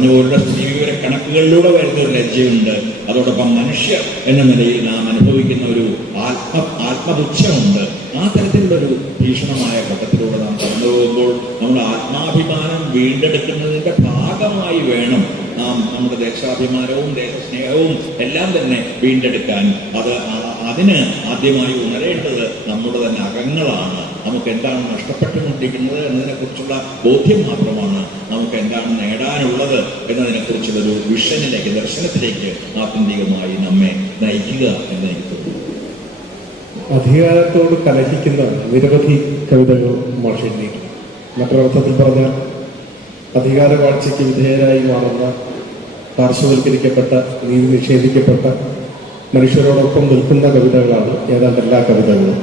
പറഞ്ഞുപോലുള്ള സ്ഥിതിവിവര കണക്കുകളിലൂടെ വരുന്ന ഒരു ലജ്ജയുണ്ട്. അതോടൊപ്പം മനുഷ്യർ എന്ന നിലയിൽ നാം അനുഭവിക്കുന്ന ഒരു ആത്മപുച്ഛമുണ്ട്. ആ തരത്തിലുള്ളൊരു ഭീഷണമായ ഘട്ടത്തിലൂടെ നാം കടന്നു പോകുമ്പോൾ നമ്മുടെ ആത്മാഭിമാനം വീണ്ടെടുക്കുന്നതിൻ്റെ ഭാഗമായി വേണം നാം നമ്മുടെ ദേശാഭിമാനവും ദേശസ്നേഹവും എല്ലാം തന്നെ വീണ്ടെടുക്കാൻ. അതിന് ആദ്യമായി ഉണരേണ്ടത് നമ്മുടെ തന്നെ അകങ്ങളാണ്. നമുക്ക് എന്താണ് നഷ്ടപ്പെട്ടുകൊണ്ടിരിക്കുന്നത് എന്നതിനെക്കുറിച്ചുള്ള ബോധ്യം മാത്രമാണ് നമുക്ക് എന്താണ് നേടാനുള്ളത് എന്നതിനെക്കുറിച്ചുള്ളൊരു വിഷനിലേക്ക്, ദർശനത്തിലേക്ക് ആത്യന്തികമായി നമ്മെ നയിക്കുക എന്ന് എനിക്ക് തോന്നുന്നു. അധികാരത്തോട് കലഹിക്കുന്ന നിരവധി കവിതകൾ മാഷെഴുതി. മറ്റൊരർത്ഥത്തിൽ പറഞ്ഞാൽ അധികാരവാഴ്ചയ്ക്ക് വിധേയരായി മാറുന്ന, പാർശ്വവൽക്കരിക്കപ്പെട്ട, നീതി നിഷേധിക്കപ്പെട്ട മനുഷ്യരോടൊപ്പം നിൽക്കുന്ന കവിതകളാണ് ഏതാണ്ട് എല്ലാ കവിതകളും.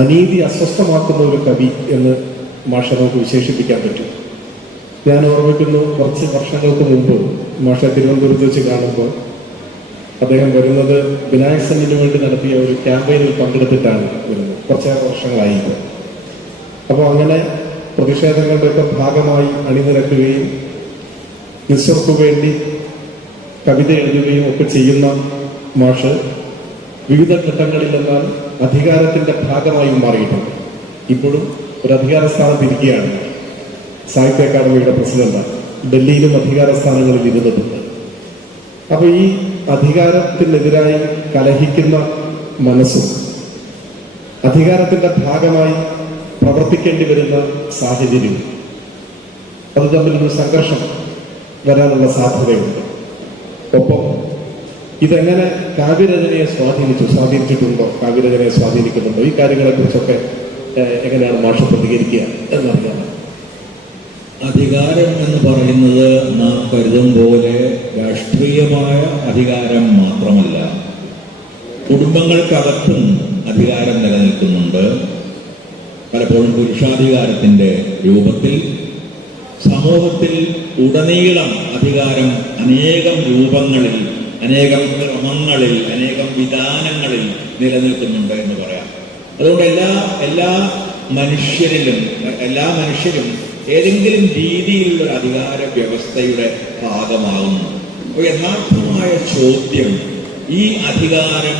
അനീതി അസ്വസ്ഥമാക്കുന്ന ഒരു കവി എന്ന് മാഷ നമുക്ക് വിശേഷിപ്പിക്കാൻ പറ്റും. ഞാൻ ഓർമ്മിക്കുന്നു, കുറച്ച് വർഷങ്ങൾക്ക് മുമ്പ് മാഷ തിരുവനന്തപുരത്ത് വെച്ച് കാണുമ്പോൾ അദ്ദേഹം വരുന്നത് വിനായക് സെന്നിന് വേണ്ടി നടത്തിയ ഒരു ക്യാമ്പയിനിൽ പങ്കെടുത്തിട്ടാണ് വരുന്നത്. കുറച്ചേറെ വർഷങ്ങളായി. അപ്പോൾ അങ്ങനെ പ്രതിഷേധങ്ങളുടെയൊക്കെ ഭാഗമായി അണിനിരക്കുകയും നിസ്സർക്ക് വേണ്ടി കവിത എഴുതുകയും ഒക്കെ ചെയ്യുന്ന മാഷ് വിവിധ ഘട്ടങ്ങളിലെല്ലാം അധികാരത്തിന്റെ ഭാഗമായി മാറിയിട്ടുണ്ട്. ഇപ്പോഴും ഒരു അധികാര സ്ഥാനത്തിരിക്കുകയാണ്. സാഹിത്യ അക്കാദമിയുടെ പ്രസിഡന്റാണ്. ഡൽഹിയിലും അധികാര സ്ഥാനങ്ങളിൽ ഇരുന്നിട്ടുണ്ട്. അപ്പോൾ ഈ അധികാരത്തിനെതിരായി കലഹിക്കുന്ന മനസ്സും അധികാരത്തിന്റെ ഭാഗമായി പ്രവർത്തിക്കേണ്ടി വരുന്ന സാഹചര്യം, അത് തമ്മിലൊരു സംഘർഷം വരാനുള്ള സാധ്യതയുണ്ട്. ഒപ്പം ഇതെങ്ങനെ കാവ്യരചനയെ സ്വാധീനിച്ചിട്ടുണ്ടോ, കാവ്യരചനയെ സ്വാധീനിക്കുന്നുണ്ടോ, ഈ കാര്യങ്ങളെക്കുറിച്ചൊക്കെ എങ്ങനെയാണ് മാഷ പ്രതികരിക്കുക എന്നറിയാം. അധികാരം എന്ന് പറയുന്നത് നാം കരുതും പോലെ രാഷ്ട്രീയമായ അധികാരം മാത്രമല്ല. കുടുംബങ്ങൾക്കകത്തും അധികാരം നിലനിൽക്കുന്നുണ്ട്. പലപ്പോഴും പുരുഷാധികാരത്തിൻ്റെ രൂപത്തിൽ. സമൂഹത്തിൽ ഉടനീളം അധികാരം അനേകം രൂപങ്ങളിൽ, അനേകം ക്രമങ്ങളിൽ, അനേകം വിധാനങ്ങളിൽ നിലനിൽക്കുന്നുണ്ട് എന്ന് പറയാം. അതുകൊണ്ട് എല്ലാ മനുഷ്യരും ഏതെങ്കിലും രീതിയിലുള്ള അധികാര വ്യവസ്ഥയുടെ ഭാഗമാകുന്നു. അപ്പോൾ യഥാർത്ഥമായ ചോദ്യം, ഈ അധികാരം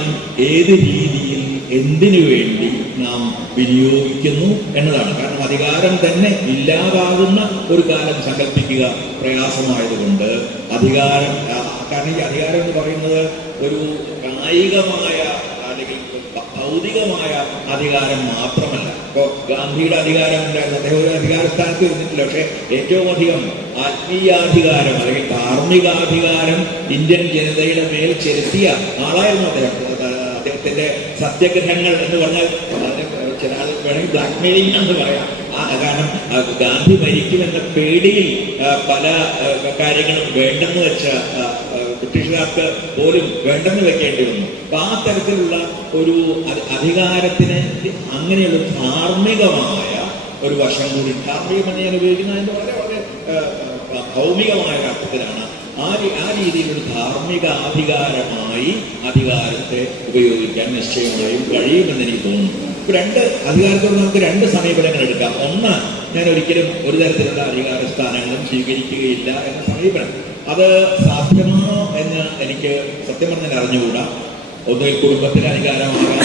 ഏത് രീതിയിൽ എന്തിനു വേണ്ടി നാം വിനിയോഗിക്കുന്നു എന്നതാണ്. കാരണം അധികാരം തന്നെ ഇല്ലാതാകുന്ന ഒരു കാലം സങ്കല്പിക്കുക പ്രയാസമായതുകൊണ്ട് കാരണം ഈ അധികാരം എന്ന് പറയുന്നത് ഒരു കായികമായ അല്ലെങ്കിൽ ഭൗതികമായ അധികാരം മാത്രമല്ല. ഇപ്പോൾ ഗാന്ധിയുടെ അധികാരം ഉണ്ടായിരുന്നു, അദ്ദേഹം ഒരു അധികാരസ്ഥാനത്ത് ഇരുന്നിട്ടില്ല. പക്ഷേ ഏറ്റവും അധികം ആത്മീയാധികാരം അല്ലെങ്കിൽ ധാർമ്മികാധികാരം ഇന്ത്യൻ ജനതയുടെ മേൽ ചെലുത്തിയ ആളായിരുന്നു അദ്ദേഹം. അദ്ദേഹത്തിന്റെ സത്യാഗ്രഹങ്ങൾ എന്ന് പറഞ്ഞാൽ ചില ആൾ വേണമെങ്കിൽ ബ്ലാക്ക് മെയിലിംഗ് എന്ന് പറയാം. കാരണം ഗാന്ധി മരിക്കുമെന്ന പേടിയിൽ പല കാര്യങ്ങളും വേണ്ടെന്ന് വെച്ച ബ്രിട്ടീഷുകാർക്ക് പോലും വേണ്ടെന്ന് വെക്കേണ്ടി വന്നു. അപ്പൊ ആ തരത്തിലുള്ള ഒരു അധികാരത്തിന് അങ്ങനെയുള്ള ധാർമ്മികമായ ഒരു വശം കൂടി, ധാർമ്മികമെന്ന് ഞാൻ ഉപയോഗിക്കുന്നതിന് വളരെ വളരെ ഭൗമികമായ അർത്ഥത്തിലാണ്. ആ രീതിയിലൊരു ധാർമ്മികാധികാരമായി അധികാരത്തെ ഉപയോഗിക്കാൻ നിശ്ചയമായും കഴിയുമെന്ന് എനിക്ക് തോന്നുന്നു. രണ്ട് അധികാരത്തോട് നമുക്ക് രണ്ട് സമീപനങ്ങൾ എടുക്കാം. ഒന്ന്, ഞാൻ ഒരിക്കലും ഒരു തരത്തിലുള്ള അധികാര സ്ഥാനങ്ങളും സ്വീകരിക്കുകയില്ല എന്ന സമീപനം. അത് സാധ്യമാണോ എന്ന് എനിക്ക് സത്യം പറഞ്ഞാൽ അറിഞ്ഞുകൂടാ. ഒന്നുകിൽ കുടുംബത്തിലെ അധികാരമാകാം.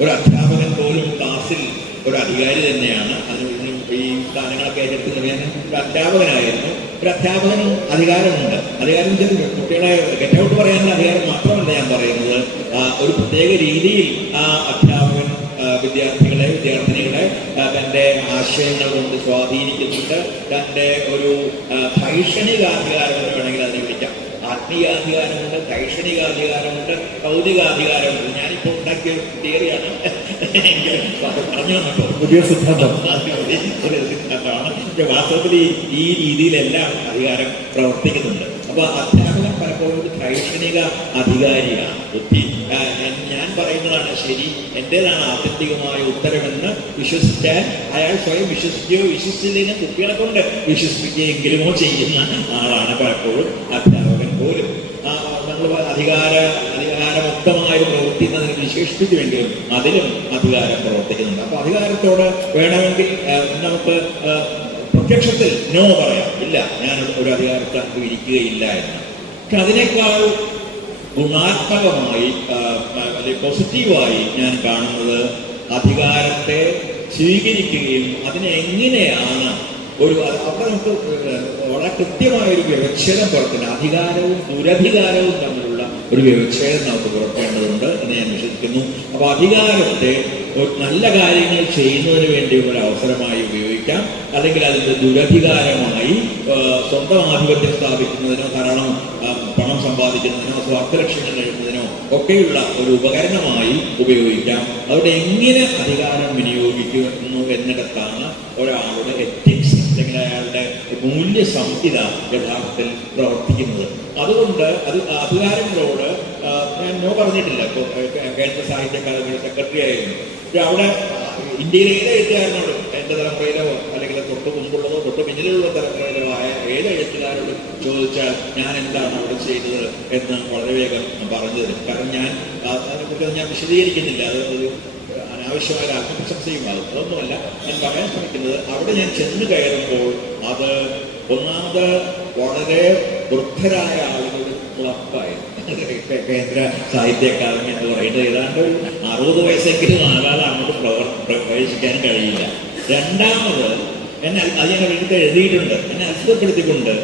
ഒരു അധ്യാപകൻ പോലും ക്ലാസ്സിൽ ഒരു അധികാരി തന്നെയാണ്. അതിന് ഈ സ്ഥാനങ്ങളൊക്കെ ഏറ്റെടുത്ത് ഞാൻ ഒരു അധ്യാപകനായിരുന്നു. ഒരു അധ്യാപകനും അധികാരമുണ്ട്. അധികാരം വെച്ചാൽ കുട്ടികളെ ഗെറ്റ് ഔട്ട് പറയാനുള്ള അധികാരം മാത്രമല്ല ഞാൻ പറയുന്നത്. ഒരു പ്രത്യേക രീതിയിൽ ആ അധ്യാപകൻ വിദ്യാർത്ഥിനികളെ തൻ്റെ ആശയങ്ങൾ കൊണ്ട് സ്വാധീനിക്കുന്നുണ്ട്. തൻ്റെ ഒരു ധൈഷണികാധികാരം എന്ന് വേണമെങ്കിൽ അതിനെ വിളിക്കാം. ആത്മീയാധികാരമുണ്ട്, ധൈഷണികാധികാരമുണ്ട്, ഭൗതികാധികാരമുണ്ട്. ഞാനിപ്പോൾ ഉണ്ടാക്കിയ തിയറിയാണ്, പറഞ്ഞു വന്നപ്പോൾ പുതിയ സിദ്ധാന്തമാണ്. വാസ്തവത്തിൽ ഈ രീതിയിലെല്ലാം അധികാരം പ്രവർത്തിക്കുന്നുണ്ട്. അപ്പൊ അധ്യാപകൻ പലപ്പോഴും ഒരു ധൈഷണിക അധികാരിയാണ്. ബുദ്ധി ഞാൻ പറയുന്നതാണ് ശരി, എന്റേതാണ് ആത്യന്തികമായ ഉത്തരമെന്ന് വിശ്വസിക്കാൻ അയാൾ സ്വയം വിശ്വസിക്കുകയോ വിശ്വസിച്ചതിനെ കുട്ടികളെ കൊണ്ട് വിശ്വസിപ്പിക്കുകയെങ്കിലുമോ ചെയ്യുന്ന ആളാണ് പലപ്പോഴും അധ്യാപകൻ പോലും. നമ്മൾ അധികാരമുക്തമായ പ്രവർത്തിക്കുന്നതിന് വിശേഷിപ്പിക്കുമെങ്കിലും അതിലും അധികാരം പ്രവർത്തിക്കുന്നുണ്ട്. അപ്പൊ അധികാരത്തോട് വേണമെങ്കിൽ നമുക്ക് പ്രത്യക്ഷത്തിൽ നോ പറയാം, ഇല്ല ഞാൻ ഒരു അധികാരത്തിൽ ഇരിക്കുകയില്ല എന്ന്. പക്ഷെ അതിനേക്കാൾ ഗുണാത്മകമായി അല്ലെങ്കിൽ പോസിറ്റീവായി ഞാൻ കാണുന്നത് അധികാരത്തെ സ്വീകരിക്കുകയും അതിനെ എങ്ങനെയാണ് അവിടെ നമുക്ക് വളരെ കൃത്യമായ ഒരു വ്യവച്ഛേദം പുറത്തുണ്ട്. അധികാരവും ദുരധികാരവും തമ്മിലുള്ള ഒരു വ്യവച്ഛേദം നമുക്ക് പുറത്തേണ്ടതുണ്ട് എന്ന് ഞാൻ വിശ്വസിക്കുന്നു. അപ്പോൾ അധികാരത്തെ നല്ല കാര്യങ്ങൾ ചെയ്യുന്നതിന് വേണ്ടിയുള്ള ഒരു അവസരമായി ഉപയോഗിക്കാം, അല്ലെങ്കിൽ അതിൻ്റെ ദുരധികാരമായി സ്വന്തം ആധിപത്യം സ്ഥാപിക്കുന്നതിനോ ധാരാളം പണം സമ്പാദിക്കുന്നതിനോ സ്വാർത്ഥ ലക്ഷ്യങ്ങൾ നേടുന്നതിനോ ഒക്കെയുള്ള ഒരു ഉപകരണമായി ഉപയോഗിക്കാം. അവിടെ എങ്ങനെ അധികാരം വിനിയോഗിക്കുന്നു എന്നിടത്താണ് ഒരാളുടെ എത്തിക്സ് അല്ലെങ്കിൽ അയാളുടെ മൂല്യ സംഹിത യഥാർത്ഥത്തിൽ പ്രവർത്തിക്കുന്നത്. അതുകൊണ്ട് അധികാരങ്ങളോട് ഞാൻ നോ പറഞ്ഞിട്ടില്ല. ഇപ്പോൾ കേന്ദ്ര സാഹിത്യ അക്കാദമിയുടെ സെക്രട്ടറി ആയിരുന്നു. അവിടെ ഇന്ത്യയിലെ ഏത് എഴുത്തുകാരനോടും എൻ്റെ തലമുറയിലോ അല്ലെങ്കിൽ തൊട്ട് മുമ്പുള്ളതോ തൊട്ട് പിന്നിലുള്ള തലമുറയിലോ ആയ ഏത് എഴുത്തുകാരോടും ചോദിച്ചാൽ ഞാൻ എന്താണ് അവിടെ ചെയ്തത് എന്ന് വളരെ വേഗം പറഞ്ഞു തരും. കാരണം ഞാൻ അതിനെക്കുറിച്ച് ഞാൻ വിശദീകരിക്കുന്നില്ല, അത് ഒരു അനാവശ്യമായ ആത്മപ്രശംസയുമാകും. അതൊന്നുമല്ല ഞാൻ പറയാൻ ശ്രമിക്കുന്നത്. അവിടെ ഞാൻ ചെന്ന് കയറുമ്പോൾ അത് ഒന്നാമത് വളരെ വൃദ്ധരായ ആളുകളുടെ ക്ലബായിരുന്നു. കേന്ദ്ര സാഹിത്യ അക്കാദമി എന്ന് പറയുന്നത് ഏതാണ്ട് 60 വയസ്സെങ്കിലും ആകാതെ അങ്ങോട്ട് പ്രവേശിക്കാൻ കഴിയില്ല. രണ്ടാമത് അത് ഞാൻ എടുത്ത് എഴുതിയിട്ടുണ്ട്. എന്നെ അത്ഭുതപ്പെടുത്തിക്കൊണ്ട്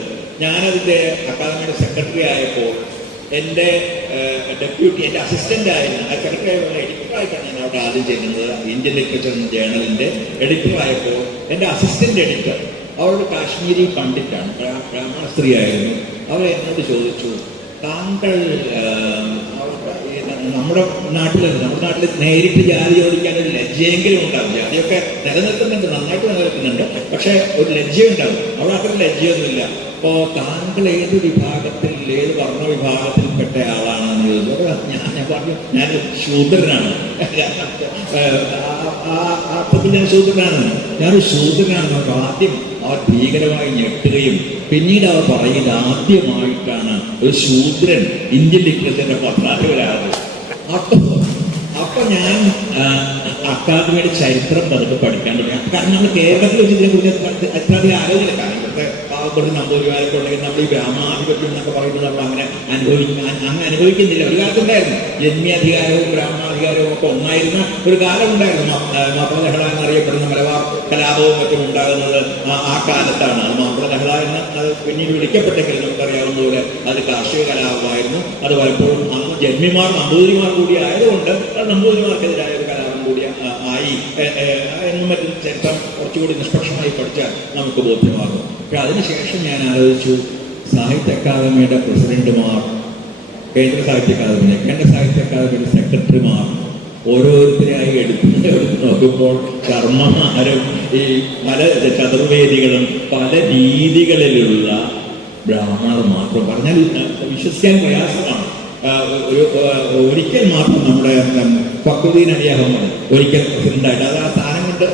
ഞാനതിൻ്റെ അക്കാദമിയുടെ സെക്രട്ടറി ആയപ്പോൾ എൻ്റെ ഡെപ്യൂട്ടി, എൻ്റെ അസിസ്റ്റൻ്റ് ആയിരുന്നു. ആ സെക്രട്ടറി ആയപ്പോൾ എഡിറ്ററായിട്ടാണ് ഞാൻ അവിടെ ആദ്യം ചെയ്യുന്നത്. ഇന്ത്യൻ ലിറ്ററേച്ചർ ജേണലിൻ്റെ എഡിറ്ററായപ്പോൾ എൻ്റെ അസിസ്റ്റൻ്റ് എഡിറ്റർ അവളൊരു കാശ്മീരി പണ്ഡിറ്റാണ്, ബ്രാഹ്മണ സ്ത്രീ ആയിരുന്നു. അവർ എന്നോട് ചോദിച്ചു, താങ്കൾ നമ്മുടെ നാട്ടിൽ നേരിട്ട് ജാതി ചോദിക്കാൻ ഒരു ലജ്ജയെങ്കിലും ഉണ്ടാവും. ജാതിയൊക്കെ നിലനിൽക്കുന്നുണ്ട്, നന്നായിട്ട് നിലനിൽക്കുന്നുണ്ട്, പക്ഷെ ഒരു ലജ്ജയുണ്ടാവും. അവിടെ അത്ര ലജ്ജയൊന്നുമില്ല. അപ്പോൾ താങ്കൾ ഏത് വിഭാഗത്തിൽ, ഏത് വർണ്ണ വിഭാഗത്തിൽപ്പെട്ട ആളാണെന്ന് ചോദിച്ചു. ഞാൻ പറഞ്ഞു ഞാൻ ശൂദ്രനാണ്. അർത്ഥത്തിൽ ഞാൻ ശൂദ്രനാണെന്ന്, ഞാനൊരു ശൂദ്രനാണെന്ന് ആദ്യം അവർ ഭീകരമായി ഞെട്ടുകയും പിന്നീട് അവർ പറയുന്നത് ആദ്യമായിട്ടാണ് ഒരു ശൂദ്രൻ ഇന്ത്യൻ ലിറ്ററേച്ചറിന്റെ പത്രാധിപരാകുന്നത്. അപ്പൊ ഞാൻ അക്കാദമിയുടെ ചരിത്രം പതുക്കെ പഠിക്കാൻ തുടങ്ങി. കാരണം നമ്മൾ കേരളത്തിൽ വെച്ച് ഇതിനെക്കുറിച്ച് അത്രയധികം ആലോചന. കാരണം ഇവിടുത്തെ പാവപ്പെട്ട നമ്പൂതിരിമാരൊക്കെ ഉണ്ടെങ്കിൽ നമ്മൾ ഈ ബ്രാഹ്മണാധിപത്യം എന്നൊക്കെ പറയുന്നത് നമ്മൾ അങ്ങനെ അനുഭവിക്കുന്നില്ല. ഒരു കാലത്തുണ്ടായിരുന്നു ജന്മിയധികാരവും ബ്രാഹ്മണാധികാരവും ഒക്കെ ഒന്നായിരുന്ന ഒരു കാലം ഉണ്ടായിരുന്നു. മാപ്പിള എന്നറിയപ്പെടുന്ന മലബാർ കലാപവും മറ്റും ഉണ്ടാകുന്നത് ആ കാലത്താണ്. അത് മാപ്പിള എന്ന് അത് പിന്നീട് വിളിക്കപ്പെട്ടെങ്കിൽ നമുക്കറിയാവുന്നതുപോലെ അത് കാർഷിക കലാപമായിരുന്നു. അത് പലപ്പോഴും അന്ന് ജന്മിമാർ നമ്പൂതിരിമാർ കൂടി ആയതുകൊണ്ട് അത് നമ്പൂതിരിമാർക്കെതിരായ ഒരു കലാപം കൂടി ആയി എന്നും മറ്റും ചരിത്രം കുറച്ചുകൂടി നിഷ്പക്ഷമായി പഠിച്ചാൽ നമുക്ക് ബോധ്യമാകും. പക്ഷെ അതിനുശേഷം ഞാൻ ആലോചിച്ചു, സാഹിത്യ അക്കാദമിയുടെ പ്രസിഡന്റുമാർ, കേന്ദ്ര സാഹിത്യ അക്കാദമിയുടെ സെക്രട്ടറിമാർ ഓരോരുത്തരെയായി എടുത്ത് നോക്കുമ്പോൾ കർമ്മമാരും ഈ പല ചതുർവേദികളും പല രീതികളിലുള്ള ബ്രാഹ്മണർ മാത്രം. പറഞ്ഞാൽ വിശ്വസിക്കാൻ പ്രയാസമാണ്. ഒരിക്കൽ മാത്രം നമ്മുടെ ഫക്രുദ്ദീൻ അലി അഹമ്മദ് ഒരിക്കൽ പ്രസിഡന്റായിട്ട്, അത് ആ സ്ഥാനം കൊണ്ട്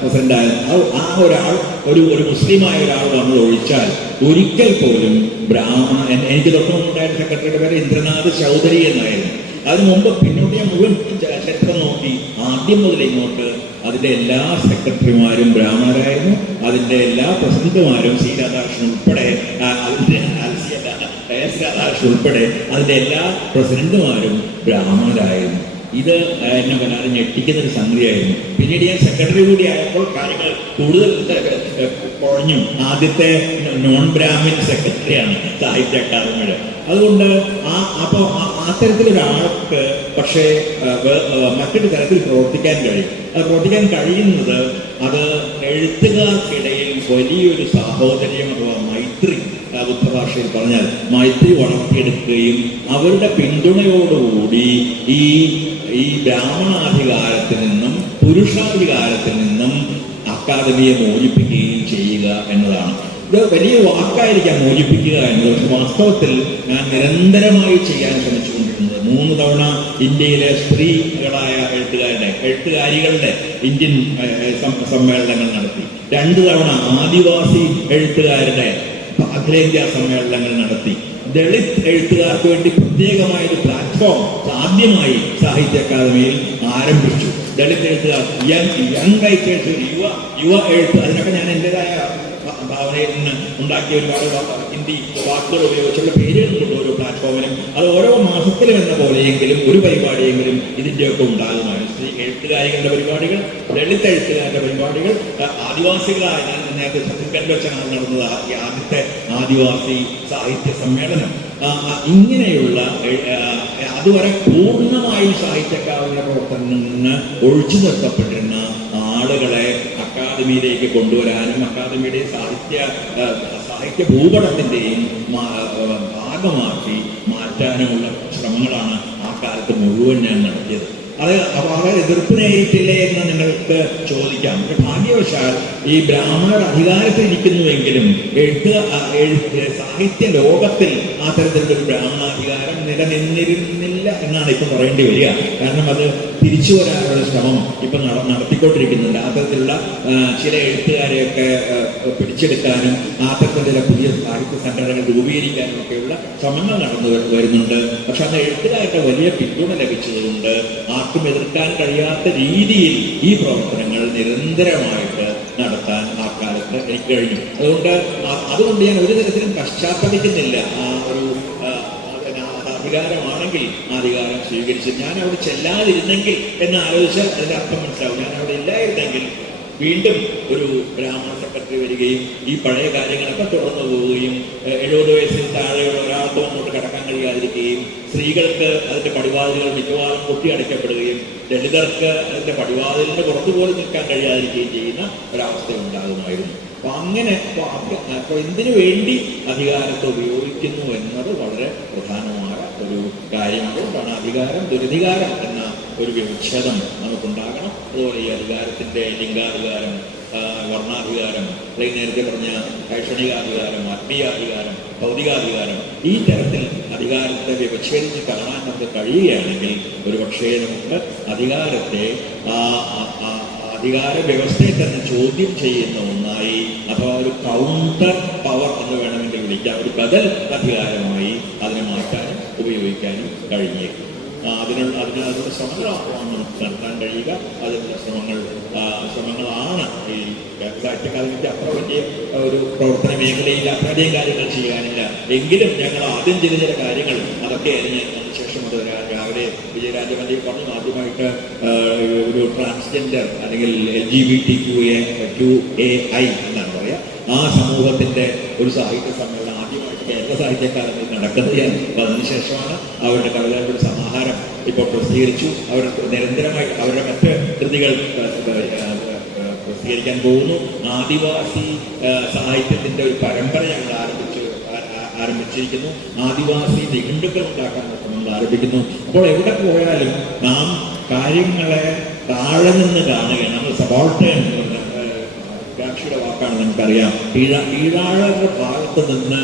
പ്രസിഡന്റായത്, ആ ഒരാൾ ഒരു മുസ്ലിമായ ഒരാൾ വന്നത് ഒഴിച്ചാൽ ഒരിക്കൽ പോലും ബ്രാഹ്മണ, എനിക്ക് തൊട്ടുമുണ്ടായ സെക്രട്ടറിയുടെ പേര് ഇന്ദ്രനാഥ് ചൗധരി എന്നായിരുന്നു. അതിനു മുമ്പ് പിന്നോട്ട് ഞാൻ മുഴുവൻ ചരിത്രം നോക്കി, ആദ്യം മുതൽ ഇങ്ങോട്ട് അതിൻ്റെ എല്ലാ സെക്രട്ടറിമാരും ബ്രാഹ്മണരായിരുന്നു. അതിൻ്റെ എല്ലാ പ്രസിഡന്റുമാരും സി രാധാകൃഷ്ണൻ ഉൾപ്പെടെ, അതിൻ്റെ രാധാകൃഷ്ണൻ ഉൾപ്പെടെ അതിൻ്റെ എല്ലാ പ്രസിഡന്റുമാരും ബ്രാഹ്മണരായിരുന്നു. ഇത് എന്നെ വല്ലാതെ ഞെട്ടിക്കുന്നൊരു സംഗതിയായിരുന്നു. പിന്നീട് ഞാൻ സെക്രട്ടറി കൂടി ആയപ്പോൾ കാര്യങ്ങൾ കൂടുതൽ കുഴഞ്ഞു. ആദ്യത്തെ നോൺ ബ്രാഹ്മിൻ സെക്രട്ടറിയാണ് സാഹിത്യ അക്കാദമിയുടെ. അതുകൊണ്ട് അപ്പോൾ അത്തരത്തിലൊരാൾക്ക് പക്ഷേ മറ്റൊരു തരത്തിൽ പ്രവർത്തിക്കാൻ കഴിയും. അത് പ്രവർത്തിക്കാൻ കഴിയുന്നത് അത് എഴുത്തുകാർക്കിടയിൽ വലിയൊരു സാഹോദര്യം അഥവാ മൈത്രി, ബുദ്ധഭാഷയിൽ പറഞ്ഞാൽ മൈത്രി വളർത്തിയെടുക്കുകയും അവരുടെ പിന്തുണയോടുകൂടി ഈ ബ്രാഹ്മണാധികാരത്തിൽ നിന്നും പുരുഷാധികാരത്തിൽ നിന്നും അക്കാദമിയെ മോചിപ്പിക്കുകയും ചെയ്യുക എന്നതാണ്. ഇത് വലിയ വാക്കായിരിക്കാം മോചിപ്പിക്കുക എന്നത്. പക്ഷെ വാസ്തവത്തിൽ ഞാൻ നിരന്തരമായി ചെയ്യാൻ ശ്രമിച്ചുകൊണ്ടിരുന്നത് 3 തവണ ഇന്ത്യയിലെ സ്ത്രീകളായ എഴുത്തുകാരികളുടെ ഇന്ത്യൻ സമ്മേളനങ്ങൾ നടത്തി. 2 തവണ ആദിവാസി എഴുത്തുകാരുടെ അഖിലേന്ത്യാ സമ്മേളനങ്ങൾ നടത്തി. ദളിത് എഴുത്തുകാർക്ക് വേണ്ടി പ്രത്യേകമായൊരു പ്ലാറ്റ്ഫോം ആദ്യമായി സാഹിത്യ അക്കാദമിയിൽ ആരംഭിച്ചു. ദളിത് എഴുത്തുകാർ, യങ് റൈറ്റേഴ്സ്, യുവ എഴുത്ത്, അതിനൊക്കെ ഞാൻ എൻ്റെതായ ഭാവനയിൽ നിന്ന് ഉണ്ടാക്കിയ ഒരുപാട് ഹിന്ദി വാക്കുകൾ ഉപയോഗിച്ചുള്ള പേരുകൾ കൊണ്ട് ഓരോ പ്ലാറ്റ്ഫോമിലും അത് ഓരോ മാസത്തിലും എന്ന പോലെയെങ്കിലും ഒരു പരിപാടിയെങ്കിലും ഇതിൻ്റെയൊക്കെ ഉണ്ടാകുമായിരുന്നു. എഴുത്തുകാരികളുടെ പരിപാടികൾ, ലളിത എഴുത്തുകാരുടെ പരിപാടികൾ, ആദിവാസികളായ ഞാൻ നേരത്തെ ഛത്തീസ്ഗഡ് വെച്ചാണ് നടന്നത് ആദ്യത്തെ ആദിവാസി സാഹിത്യ സമ്മേളനം. ഇങ്ങനെയുള്ള അതുവരെ പൂർണ്ണമായും സാഹിത്യക്കാരുടെ പ്രവർത്തനങ്ങളിൽ നിന്ന് ഒഴിച്ചു നിർത്തപ്പെട്ടിരുന്ന ആളുകളെ അക്കാദമിയിലേക്ക് കൊണ്ടുവരാനും അക്കാദമിയുടെ സാഹിത്യ ഭൂപടത്തിൻ്റെയും ഭാഗമാക്കി മാറ്റാനുമുള്ള ശ്രമങ്ങളാണ് ആ കാലത്ത് മുഴുവൻ ഞാൻ നടത്തിയത്. അത് അവർ എതിർപ്പ് നേരിട്ടില്ലേ എന്ന് നിങ്ങൾക്ക് ചോദിക്കാം. പക്ഷെ ഭാഗ്യവശാൽ ഈ ബ്രാഹ്മണർ അധികാരത്തിലിരിക്കുന്നുവെങ്കിലും സാഹിത്യ ലോകത്തിൽ ആ തരത്തിലുള്ള ഒരു ബ്രാഹ്മണാധികാരം നിലനിന്നിരുന്നില്ല എന്നാണ് ഇപ്പം പറയേണ്ടി വരിക. കാരണം അത് തിരിച്ചു വരാനുള്ള ശ്രമം ഇപ്പം നടത്തിക്കൊണ്ടിരിക്കുന്നുണ്ട്. ആ തരത്തിലുള്ള ചില എഴുത്തുകാരെയൊക്കെ പിടിച്ചെടുക്കാനും ആ തരത്തിൽ ചില പുതിയ സാഹിത്യ സംഘടനകൾ രൂപീകരിക്കാനും ഒക്കെയുള്ള ശ്രമങ്ങൾ നടന്നു വരുന്നുണ്ട്. പക്ഷെ അന്ന് എഴുത്തുകാരുടെ വലിയ പിന്തുണ ലഭിച്ചതുകൊണ്ട് ആർക്കും എതിർക്കാൻ കഴിയാത്ത രീതിയിൽ ഈ പ്രവർത്തനങ്ങൾ നിരന്തരമായിട്ട് നടത്താൻ ആ കാലത്ത് എനിക്ക് കഴിഞ്ഞു. അതുകൊണ്ട് ഞാൻ ഒരു തരത്തിലും പശ്ചാത്തപിക്കുന്നില്ല. ആ ഒരു അധികാരമാണെങ്കിൽ ആ അധികാരം സ്വീകരിച്ച് ഞാൻ അവിടെ ചെല്ലാതിരുന്നെങ്കിൽ എന്ന് ആലോചിച്ചാൽ അതിന്റെ അർത്ഥം മനസ്സിലാവും. ഞാൻ അവിടെ ഇല്ലായിരുന്നെങ്കിൽ വീണ്ടും ഒരു ബ്രാഹ്മണ സെക്രട്ടറി വരികയും ഈ പഴയ കാര്യങ്ങളൊക്കെ തുടർന്നു പോവുകയും 70 വയസ്സിൽ താഴെയുള്ള ഒരാൾക്കും അങ്ങോട്ട് കടക്കാൻ കഴിയാതിരിക്കുകയും സ്ത്രീകൾക്ക് അതിന്റെ പടിവാതിലുകൾ മിക്കവാറും കൊട്ടിയടയ്ക്കപ്പെടുകയും ദളിതർക്ക് അതിന്റെ പടിവാതിലിന്റെ പുറത്തുപോലും നിൽക്കാൻ കഴിയാതിരിക്കുകയും ചെയ്യുന്ന ഒരവസ്ഥ ഉണ്ടാകുമായിരുന്നു. അപ്പൊ അങ്ങനെ അപ്പൊ എന്തിനു വേണ്ടി അധികാരത്തെ ഉപയോഗിക്കുന്നു എന്നത് വളരെ പ്രധാനമായ ഒരു കാര്യമാണ്. അതുകൊണ്ടാണ് അധികാരം ദുരധികാരം എന്ന ഒരു വിച്ഛേദം നമുക്കുണ്ടാകണം. അതുപോലെ ഈ അധികാരത്തിന്റെ ലിംഗാധികാരം, വർണ്ണാധികാരം, അല്ലെങ്കിൽ നേരത്തെ പറഞ്ഞ ശൈക്ഷണികാധികാരം, ആത്മീയാധികാരം, ഭൗതികാധികാരം, ഈ തരത്തിൽ അധികാരത്തെ വിച്ഛേദിച്ച് കാണാൻ നമുക്ക് കഴിയുകയാണെങ്കിൽ ഒരുപക്ഷേ നമുക്ക് അധികാരത്തെ അധികാര വ്യവസ്ഥയെ തന്നെ ചോദ്യം ചെയ്യുന്ന ഒന്നായി അഥവാ ഒരു കൗണ്ടർ പവർ എന്ന് വേണമെങ്കിൽ വിളിക്കാം, ഒരു ബദൽ അധികാരമായി അതിനെ മാറ്റാനും ഉപയോഗിക്കാനും കഴിഞ്ഞേക്കും. അതിനുള്ള ശ്രമങ്ങളാണ് നമുക്ക് നടത്താൻ കഴിയുക. അതിനുള്ള ശ്രമങ്ങളാണ് ഈ സാഹിത്യകാലത്ത് അത്ര വലിയ ഒരു പ്രവർത്തന മേഖലയിൽ അത്രയധികം കാര്യങ്ങൾ ചെയ്യാനില്ല. എങ്കിലും ഞങ്ങൾ ആദ്യം ചെയ്ത ചില കാര്യങ്ങൾ അതൊക്കെ ഞാൻ ശേഷം അത് രാവിലെ വിജയരാജമന്ത്രി പറഞ്ഞു. ആദ്യമായിട്ട് ഒരു ട്രാൻസ്ജെൻഡർ അല്ലെങ്കിൽ LGBTQAI എന്നാണ് പറയുക, ആ സമൂഹത്തിന്റെ ഒരു സാഹിത്യ സമ്മേളനം ആദ്യമായിട്ട് കേരള സാഹിത്യകാലത്തിൽ നടക്കുന്നത്. അതിനുശേഷമാണ് അവരുടെ കവിതകളുടെ സമാഹാരം ഇപ്പോൾ പ്രസിദ്ധീകരിച്ചു. അവർ നിരന്തരമായി അവരുടെ മറ്റ് കൃതികൾ പ്രസിദ്ധീകരിക്കാൻ പോകുന്നു. ആദിവാസി സാഹിത്യത്തിന്റെ ഒരു പരമ്പര ഞങ്ങൾ ആരംഭിച്ചിരിക്കുന്നു. ആദിവാസി നിഘണ്ടുക്കൾ ഉണ്ടാക്കാൻ നമ്മൾ ആരംഭിക്കുന്നു. അപ്പോൾ എവിടെ പോയാലും നാം കാര്യങ്ങളെ താഴെ നിന്ന് കാണുകയാണ്. നമ്മൾ സബോൾട്ടേൺ ഗാക്ഷിയുടെ വാക്കാണ് നമുക്കറിയാം. കീഴാളരുടെ ഭാഗത്ത് നിന്ന്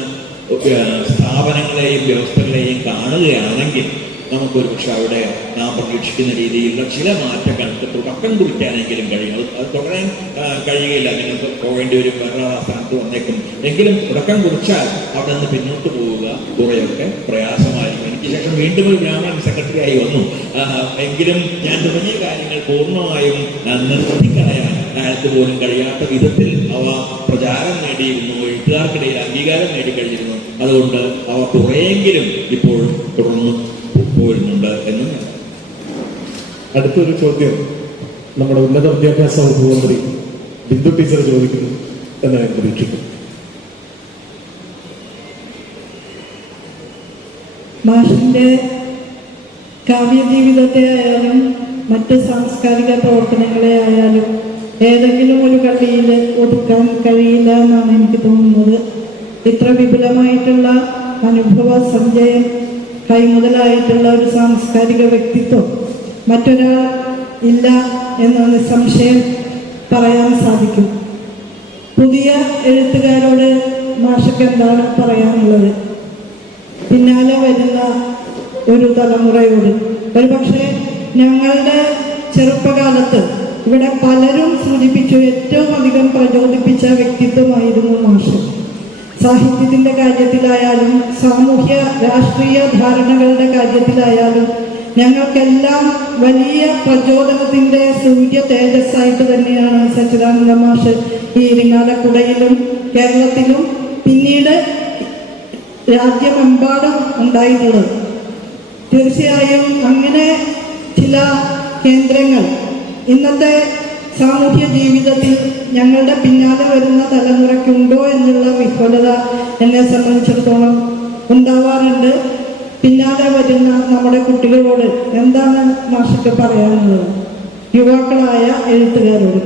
സ്ഥാപനങ്ങളെയും വ്യവസ്ഥകളെയും കാണുകയാണെങ്കിൽ നമുക്കൊരു പക്ഷെ അവിടെ നാം പ്രതീക്ഷിക്കുന്ന രീതിയിലുള്ള ചില മാറ്റങ്ങൾക്ക് തുടക്കം കുറിക്കാനെങ്കിലും കഴിയും. അത് തുടരാൻ കഴിയുകയില്ല, നിങ്ങൾക്ക് പോകേണ്ടി വരും, വേറെ സ്ഥാനത്ത് വന്നേക്കും. എങ്കിലും തുടക്കം കുറിച്ചാൽ അവിടെ നിന്ന് പിന്നോട്ട് പോവുക കുറേയൊക്കെ പ്രയാസമായിരിക്കും. എനിക്ക് ശേഷം വീണ്ടും ഒരു ബ്രാഹ്മണൻ സെക്രട്ടറി ആയി വന്നു. എങ്കിലും ഞാൻ തുടങ്ങിയ കാര്യങ്ങൾ പൂർണ്ണമായും നിർത്തിക്കളയാൻ കാലത്ത് പോലും കഴിയാത്ത വിധത്തിൽ അവ പ്രചാരം നേടിയിരുന്നു, എഴുത്തുകാർക്കിടയിൽ അംഗീകാരം നേടിക്കഴിഞ്ഞിരുന്നു. അതുകൊണ്ട് അവ കുറേയെങ്കിലും ഇപ്പോൾ തുടർന്നു പോരുന്നുണ്ട് എന്ന്. അടുത്തൊരു ചോദ്യം നമ്മുടെ ഉന്നത വിദ്യാഭ്യാസ വകുപ്പ് മന്ത്രി ബിന്ദു ടീച്ചർ ചോദിക്കുന്നു എന്ന് ഞാൻ പ്രതീക്ഷിക്കുന്നു. മാഷിന്റെ കാവ്യജീവിതത്തെ ആയാലും മറ്റ് സാംസ്കാരിക പ്രവർത്തനങ്ങളെ ആയാലും ഏതെങ്കിലും ഒരു കള്ളിയിൽ ഒതുക്കാൻ കഴിയില്ല എന്നാണ് എനിക്ക് തോന്നുന്നത്. ഇത്ര വിപുലമായിട്ടുള്ള അനുഭവ സഞ്ചയം കൈമുതലായിട്ടുള്ള ഒരു സാംസ്കാരിക വ്യക്തിത്വം മറ്റൊരാൾ ഇല്ല എന്ന് നിസ്സംശയം പറയാൻ സാധിക്കും. പുതിയ എഴുത്തുകാരോട് മാഷക്ക് എന്താണ് പറയാനുള്ളത്? പിന്നാലെ വരുന്ന ഒരു തലമുറയോട്? ഒരുപക്ഷെ ഞങ്ങളുടെ ചെറുപ്പകാലത്ത് ഇവിടെ പലരും സൂചിപ്പിച്ചു ഏറ്റവും അധികം പ്രചോദിപ്പിച്ച വ്യക്തിത്വമായിരുന്നു മാഷ്. സാഹിത്യത്തിന്റെ കാര്യത്തിലായാലും സാമൂഹ്യ രാഷ്ട്രീയ ധാരണകളുടെ കാര്യത്തിലായാലും ഞങ്ങൾക്കെല്ലാം വലിയ പ്രചോദനത്തിൻ്റെ സൂര്യ തേജസ്സായിട്ട് തന്നെയാണ് സച്ചിദാനന്ദ മാഷ് ഈ ഇരിങ്ങാലക്കുടയിലും കേരളത്തിലും പിന്നീട് രാജ്യമെമ്പാടും ഉണ്ടായിട്ടുള്ളത്. തീർച്ചയായും അങ്ങനെ ചില കേന്ദ്രങ്ങൾ ഇന്നത്തെ സാമൂഹ്യ ജീവിതത്തിൽ ഞങ്ങളുടെ പിന്നാലെ വരുന്ന തലമുറയ്ക്കുണ്ടോ എന്നുള്ള വിഫലത എന്നെ സംബന്ധിച്ചിടത്തോളം ഉണ്ടാവാറുണ്ട്. പിന്നാലെ വരുന്ന നമ്മുടെ കുട്ടികളോട് എന്താണ് മാഷക്ക് പറയാനുള്ളത്, യുവാക്കളായ എഴുത്തുകാരോട്?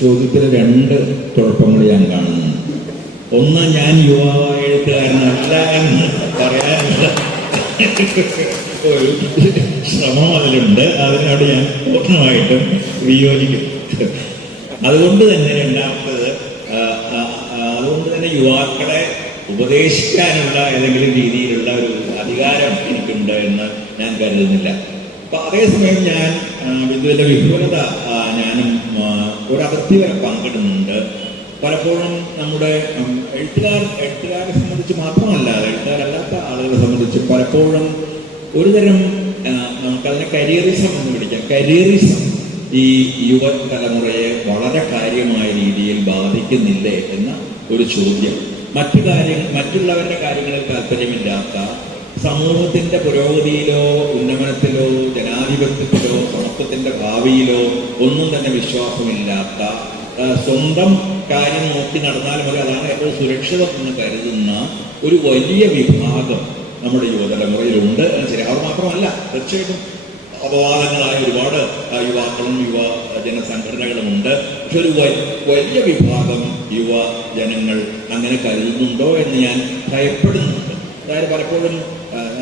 ചോദ്യത്തിൽ രണ്ട് കുഴപ്പങ്ങൾ ഞാൻ കാണുന്നു. ഒന്ന്, ഞാൻ യുവാവായ എഴുത്തുകാരനല്ല എന്ന് പറയാനുള്ള ഒരു ശ്രമം അതിലുണ്ട്. അതിനോട് ഞാൻ പൂർണ്ണമായിട്ടും വിയോജിക്കും. അതുകൊണ്ട് തന്നെ രണ്ടാമത്തത്, അതുകൊണ്ട് തന്നെ യുവാക്കളെ ഉപദേശിക്കാനുള്ള ഏതെങ്കിലും രീതിയിലുള്ള ഒരു അധികാരം എനിക്കുണ്ട് എന്ന് ഞാൻ കരുതുന്നില്ല. അപ്പൊ അതേസമയം ഞാൻ ഇതിന്റെ വിഫലത ഞാനും ഒരതിർത്തി വരെ പങ്കിടുന്നുണ്ട്. പലപ്പോഴും നമ്മുടെ എഴുത്തുകാരെ സംബന്ധിച്ച് മാത്രമല്ല, എഴുത്തുകാരല്ലാത്ത ആളുകളെ സംബന്ധിച്ച് പലപ്പോഴും ഒരുതരം നമുക്കതിനെ കരിയറിസം എന്ന് വിളിക്കാം. കരിയറിസം ഈ യുവതലമുറയെ വളരെ കാര്യമായ രീതിയിൽ ബാധിക്കുന്നില്ലേ എന്ന ഒരു ചോദ്യം. മറ്റുള്ളവരുടെ കാര്യങ്ങളിൽ താല്പര്യമില്ലാത്ത, സമൂഹത്തിന്റെ പുരോഗതിയിലോ ഉന്നമനത്തിലോ ജനാധിപത്യത്തിലോ സമത്വത്തിന്റെ ഭാവിയിലോ ഒന്നും തന്നെ വിശ്വാസമില്ലാത്ത, സ്വന്തം കാര്യം നോക്കി നടന്നാലും മതി, അതാണ് ഏറ്റവും സുരക്ഷിതം എന്ന് കരുതുന്ന ഒരു വലിയ വിഭാഗം നമ്മുടെ യുവതലമുറയിലുണ്ട്. ശരി, അവർ മാത്രമല്ല, തീർച്ചയായിട്ടും അപവാദങ്ങളായ ഒരുപാട് യുവാക്കളും ജനസംഘടനകളുമുണ്ട്. പക്ഷെ ഒരു വലിയ വിഭാഗം യുവജനങ്ങൾ അങ്ങനെ കരുതുന്നുണ്ടോ എന്ന് ഞാൻ ഭയപ്പെടുന്നുണ്ട്. അതായത് പലപ്പോഴും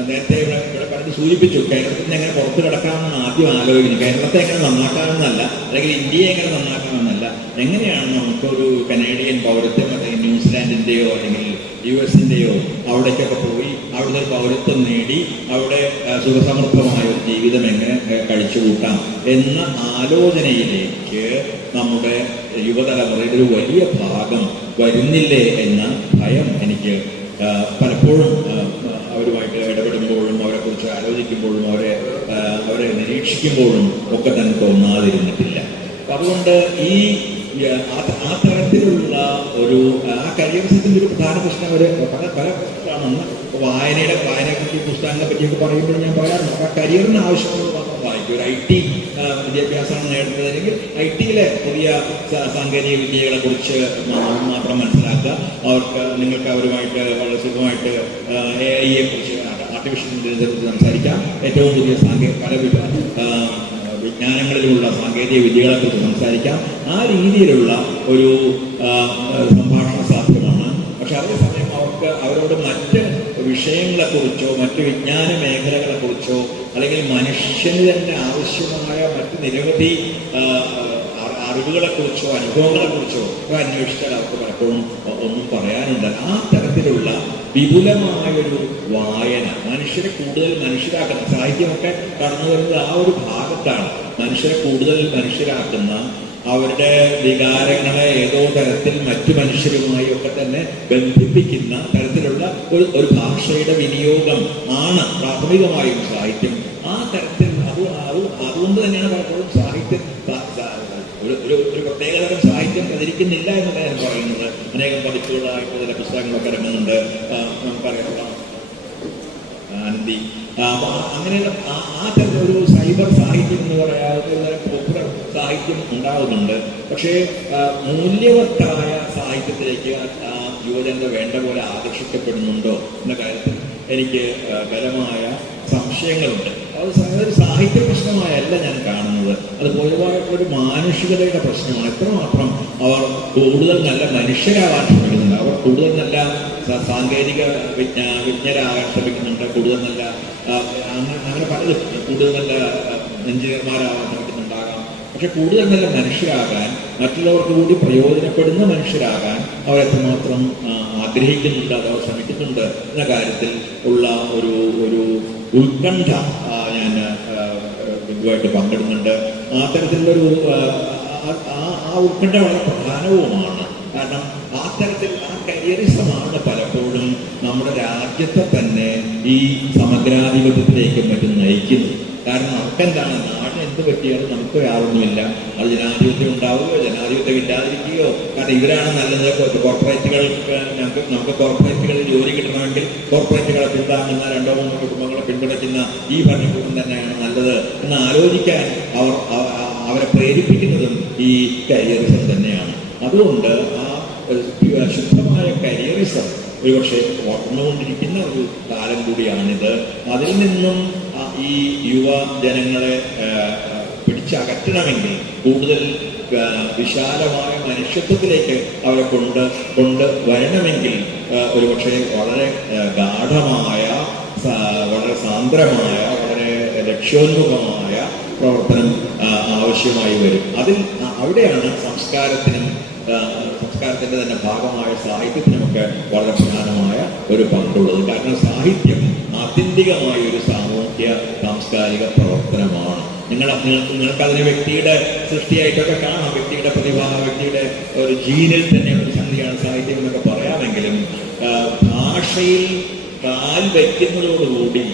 നേരത്തെ ഇവിടെ പലരും സൂചിപ്പിച്ചു, കേരളത്തിന് എങ്ങനെ പുറത്തു കിടക്കാമെന്ന് ആദ്യം ആലോചിക്കുന്നു. കേരളത്തെ എങ്ങനെ നന്നാക്കാമെന്നല്ല, അല്ലെങ്കിൽ ഇന്ത്യയെ എങ്ങനെ നന്നാക്കാമെന്നല്ല, എങ്ങനെയാണ് നമുക്കൊരു കനേഡിയൻ പൗരത്വം അല്ലെങ്കിൽ ന്യൂസിലാൻഡിൻ്റെയോ അല്ലെങ്കിൽ US-ൻ്റെയോ അവിടേക്കൊക്കെ പോയി അവിടുത്തെ ഒരു പൗരത്വം നേടി അവിടെ സുഖസമൃദ്ധമായ ഒരു ജീവിതം എങ്ങനെ കഴിച്ചുകൂട്ടാം എന്ന ആലോചനയിലേക്ക് നമ്മുടെ യുവതലമുറയുടെ ഒരു വലിയ ഭാഗം വരുന്നില്ലേ എന്ന ഭയം എനിക്ക് പലപ്പോഴും അവരുമായിട്ട് ഇടപെടുമ്പോഴും അവരെക്കുറിച്ച് ആലോചിക്കുമ്പോഴും അവരെ നിരീക്ഷിക്കുമ്പോഴും ഒക്കെ തന്നെ തോന്നാതിരുന്നിട്ടില്ല. അപ്പം അതുകൊണ്ട് ആ തരത്തിലുള്ള ഒരു കരിയറിസത്തിന്റെ ഒരു പ്രധാന പ്രശ്നം പല പ്രശ്നമാണെന്ന് വായനയെപ്പറ്റി പുസ്തകങ്ങളെ പറ്റിയൊക്കെ പറയുമ്പോൾ ഞാൻ പറയാറുണ്ട്. ആ കരിയറിന് ആവശ്യമുള്ളത് മാത്രം വായിക്കും. ഒരു IT വിദ്യാഭ്യാസമാണ് നേടുന്നതെങ്കിൽ IT-യിലെ പുതിയ സാങ്കേതിക വിദ്യകളെ കുറിച്ച് മാത്രം മനസ്സിലാക്കുക. നിങ്ങൾക്ക് അവരുമായിട്ട് വളരെ സുഖമായിട്ട് AI-യെ കുറിച്ച്, ആർട്ടിഫിഷ്യൽ ഇന്റലിജൻസിനെ കുറിച്ച് സംസാരിക്കാം. ഏറ്റവും പുതിയ പല വിജ്ഞാനങ്ങളിലുള്ള സാങ്കേതിക വിദ്യകളെക്കുറിച്ച് സംസാരിക്കാം. ആ രീതിയിലുള്ള ഒരു സംഭാഷണം സാധ്യമാണ്. പക്ഷെ അതേസമയം അവരോട് മറ്റ് വിഷയങ്ങളെക്കുറിച്ചോ മറ്റ് വിജ്ഞാന മേഖലകളെക്കുറിച്ചോ അല്ലെങ്കിൽ മനുഷ്യന് തന്നെ ആവശ്യമായ മറ്റ് നിരവധി അറിവുകളെക്കുറിച്ചോ അനുഭവങ്ങളെക്കുറിച്ചോ ഒക്കെ അന്വേഷിച്ചാൽ അവർക്ക് പലപ്പോഴും ഒന്നും പറയാനുണ്ട്. ആ തരത്തിലുള്ള വിപുലമായൊരു വായന മനുഷ്യരെ കൂടുതൽ മനുഷ്യരാക്കുന്ന, സാഹിത്യമൊക്കെ കടന്നു വരുന്നത് ആ ഒരു ഭാഗത്താണ്. മനുഷ്യരെ കൂടുതൽ മനുഷ്യരാക്കുന്ന, അവരുടെ വികാരങ്ങളെ ഏതോ തരത്തിൽ മറ്റു മനുഷ്യരുമായി ഒക്കെ തന്നെ ബന്ധിപ്പിക്കുന്ന തരത്തിലുള്ള ഒരു ഭാഷയുടെ വിനിയോഗം ആണ് പ്രാഥമികമായും സാഹിത്യം. ആ തരത്തിൽ അതുകൊണ്ട് തന്നെയാണ് പലപ്പോഴും സാഹിത്യം ഒരു പ്രത്യേകതരം സാഹിത്യം പ്രചരിക്കുന്നില്ല എന്നല്ല ഞാൻ പറയുന്നത്. അനേകം പതിപ്പുകളായിട്ട് ചില പുസ്തകങ്ങളൊക്കെ ഇറങ്ങുന്നുണ്ട്. നമുക്കറിയാം ആനന്ദി, അങ്ങനെയുള്ള ആ തരത്തിലൊരു സൈബർ സാഹിത്യം എന്ന് പറയാതെ പോപ്പുലർ സാഹിത്യം ഉണ്ടാകുന്നുണ്ട്. പക്ഷേ മൂല്യവത്തായ സാഹിത്യത്തിലേക്ക് ആ യുവജനത വേണ്ട പോലെ ആകർഷിക്കപ്പെടുന്നുണ്ടോ എന്ന കാര്യത്തിൽ എനിക്ക് ബലമായ സംശയങ്ങളുണ്ട്. അത് സാഹിത്യ പ്രശ്നമായല്ല ഞാൻ കാണുന്നത്, അത് പൊതുവായിട്ടൊരു മാനുഷികതയുടെ പ്രശ്നമാണ്. എത്രമാത്രം അവർ കൂടുതൽ നല്ല മനുഷ്യരാകാൻ ശ്രമിക്കുന്നുണ്ട്, അവർ കൂടുതൽ നല്ല സാങ്കേതിക വിജ്ഞരാകാൻ ശ്രമിക്കുന്നുണ്ട്, കൂടുതൽ നല്ല അങ്ങനെ പലതും, കൂടുതൽ നല്ല എഞ്ചിനീയർമാരാകാൻ ശ്രമിക്കുന്നുണ്ടാകാം. പക്ഷെ കൂടുതൽ നല്ല മനുഷ്യരാകാൻ, മറ്റുള്ളവർക്ക് കൂടി പ്രയോജനപ്പെടുന്ന മനുഷ്യരാകാൻ അവർ എത്രമാത്രം ആഗ്രഹിക്കുന്നുണ്ട്, അത് അവർ ശ്രമിക്കുന്നുണ്ട് എന്ന കാര്യത്തിൽ ഉള്ള ഒരു ഉത്കണ്ഠ ഞാൻ ഇതുമായിട്ട് പങ്കിടുന്നുണ്ട്. ആ തരത്തിലുള്ളൊരു ആ ഉത്കണ്ഠ വളരെ പ്രധാനവുമാണ്. കാരണം ആ തരത്തിൽ ആ കരിയറിസമാണ് പലപ്പോഴും നമ്മുടെ രാജ്യത്തെ തന്നെ ഈ സമഗ്രാധിപത്യത്തിലേക്കും മറ്റും നയിക്കുന്നത്. കാരണം നമുക്കെന്താണ്, നാടിന് എന്ത് പറ്റിയാലും നമുക്ക് യാതൊന്നുമില്ല. അത് ജനാധിപത്യം ഉണ്ടാവുകയോ ജനാധിപത്യം ഇല്ലാതിരിക്കുകയോ, കാരണം ഇവരാണ് നല്ലത്. കോർപ്പറേറ്റുകൾ നമുക്ക് കോർപ്പറേറ്റുകളിൽ ജോലി കിട്ടണമെങ്കിൽ കോർപ്പറേറ്റുകളെ പിന്താങ്ങുന്ന 2-3 കുടുംബങ്ങളെ പിന്തുണയ്ക്കുന്ന ഈ ഭരണകൂടം തന്നെയാണ് നല്ലത് എന്ന് ആലോചിക്കാൻ അവരെ പ്രേരിപ്പിക്കുന്നതും ഈ കരിയറിസം തന്നെയാണ്. അതുകൊണ്ട് ആ ശുദ്ധമായ കരിയറിസം ഒരുപക്ഷെ വളർന്നുകൊണ്ടിരിക്കുന്ന ഒരു കാലം കൂടിയാണിത്. അതിൽ നിന്നും ഈ യുവജനങ്ങളെ പിടിച്ചകറ്റണമെങ്കിൽ കൂടുതൽ വിശാലമായ മനുഷ്യത്വത്തിലേക്ക് അവരെ കൊണ്ട് വരണമെങ്കിൽ ഒരുപക്ഷെ വളരെ ഗാഢമായ, വളരെ സാന്ദ്രമായ, വളരെ ലക്ഷ്യോന്മുഖമായ പ്രവർത്തനം ആവശ്യമായി വരും. അവിടെയാണ് സംസ്കാരത്തിന്റെ തന്നെ ഭാഗമായ സാഹിത്യത്തിനുമൊക്കെ വളരെ പ്രധാനമായ ഒരു പങ്കുള്ളത്. കാരണം സാഹിത്യം ആത്യന്തികമായ ഒരു സാമൂഹ്യ സാംസ്കാരിക പ്രവർത്തനമാണ്. നിങ്ങൾക്കതിനെ വ്യക്തിയുടെ സൃഷ്ടിയായിട്ടൊക്കെ കാണാം, വ്യക്തിയുടെ പ്രതിഭ, വ്യക്തിയുടെ ഒരു ജീനിൽ തന്നെ ഒരു സംഗതിയാണ് സാഹിത്യം എന്നൊക്കെ പറയാമെങ്കിലും ഭാഷയിൽ കാൽ വയ്ക്കുന്നതോടുകൂടി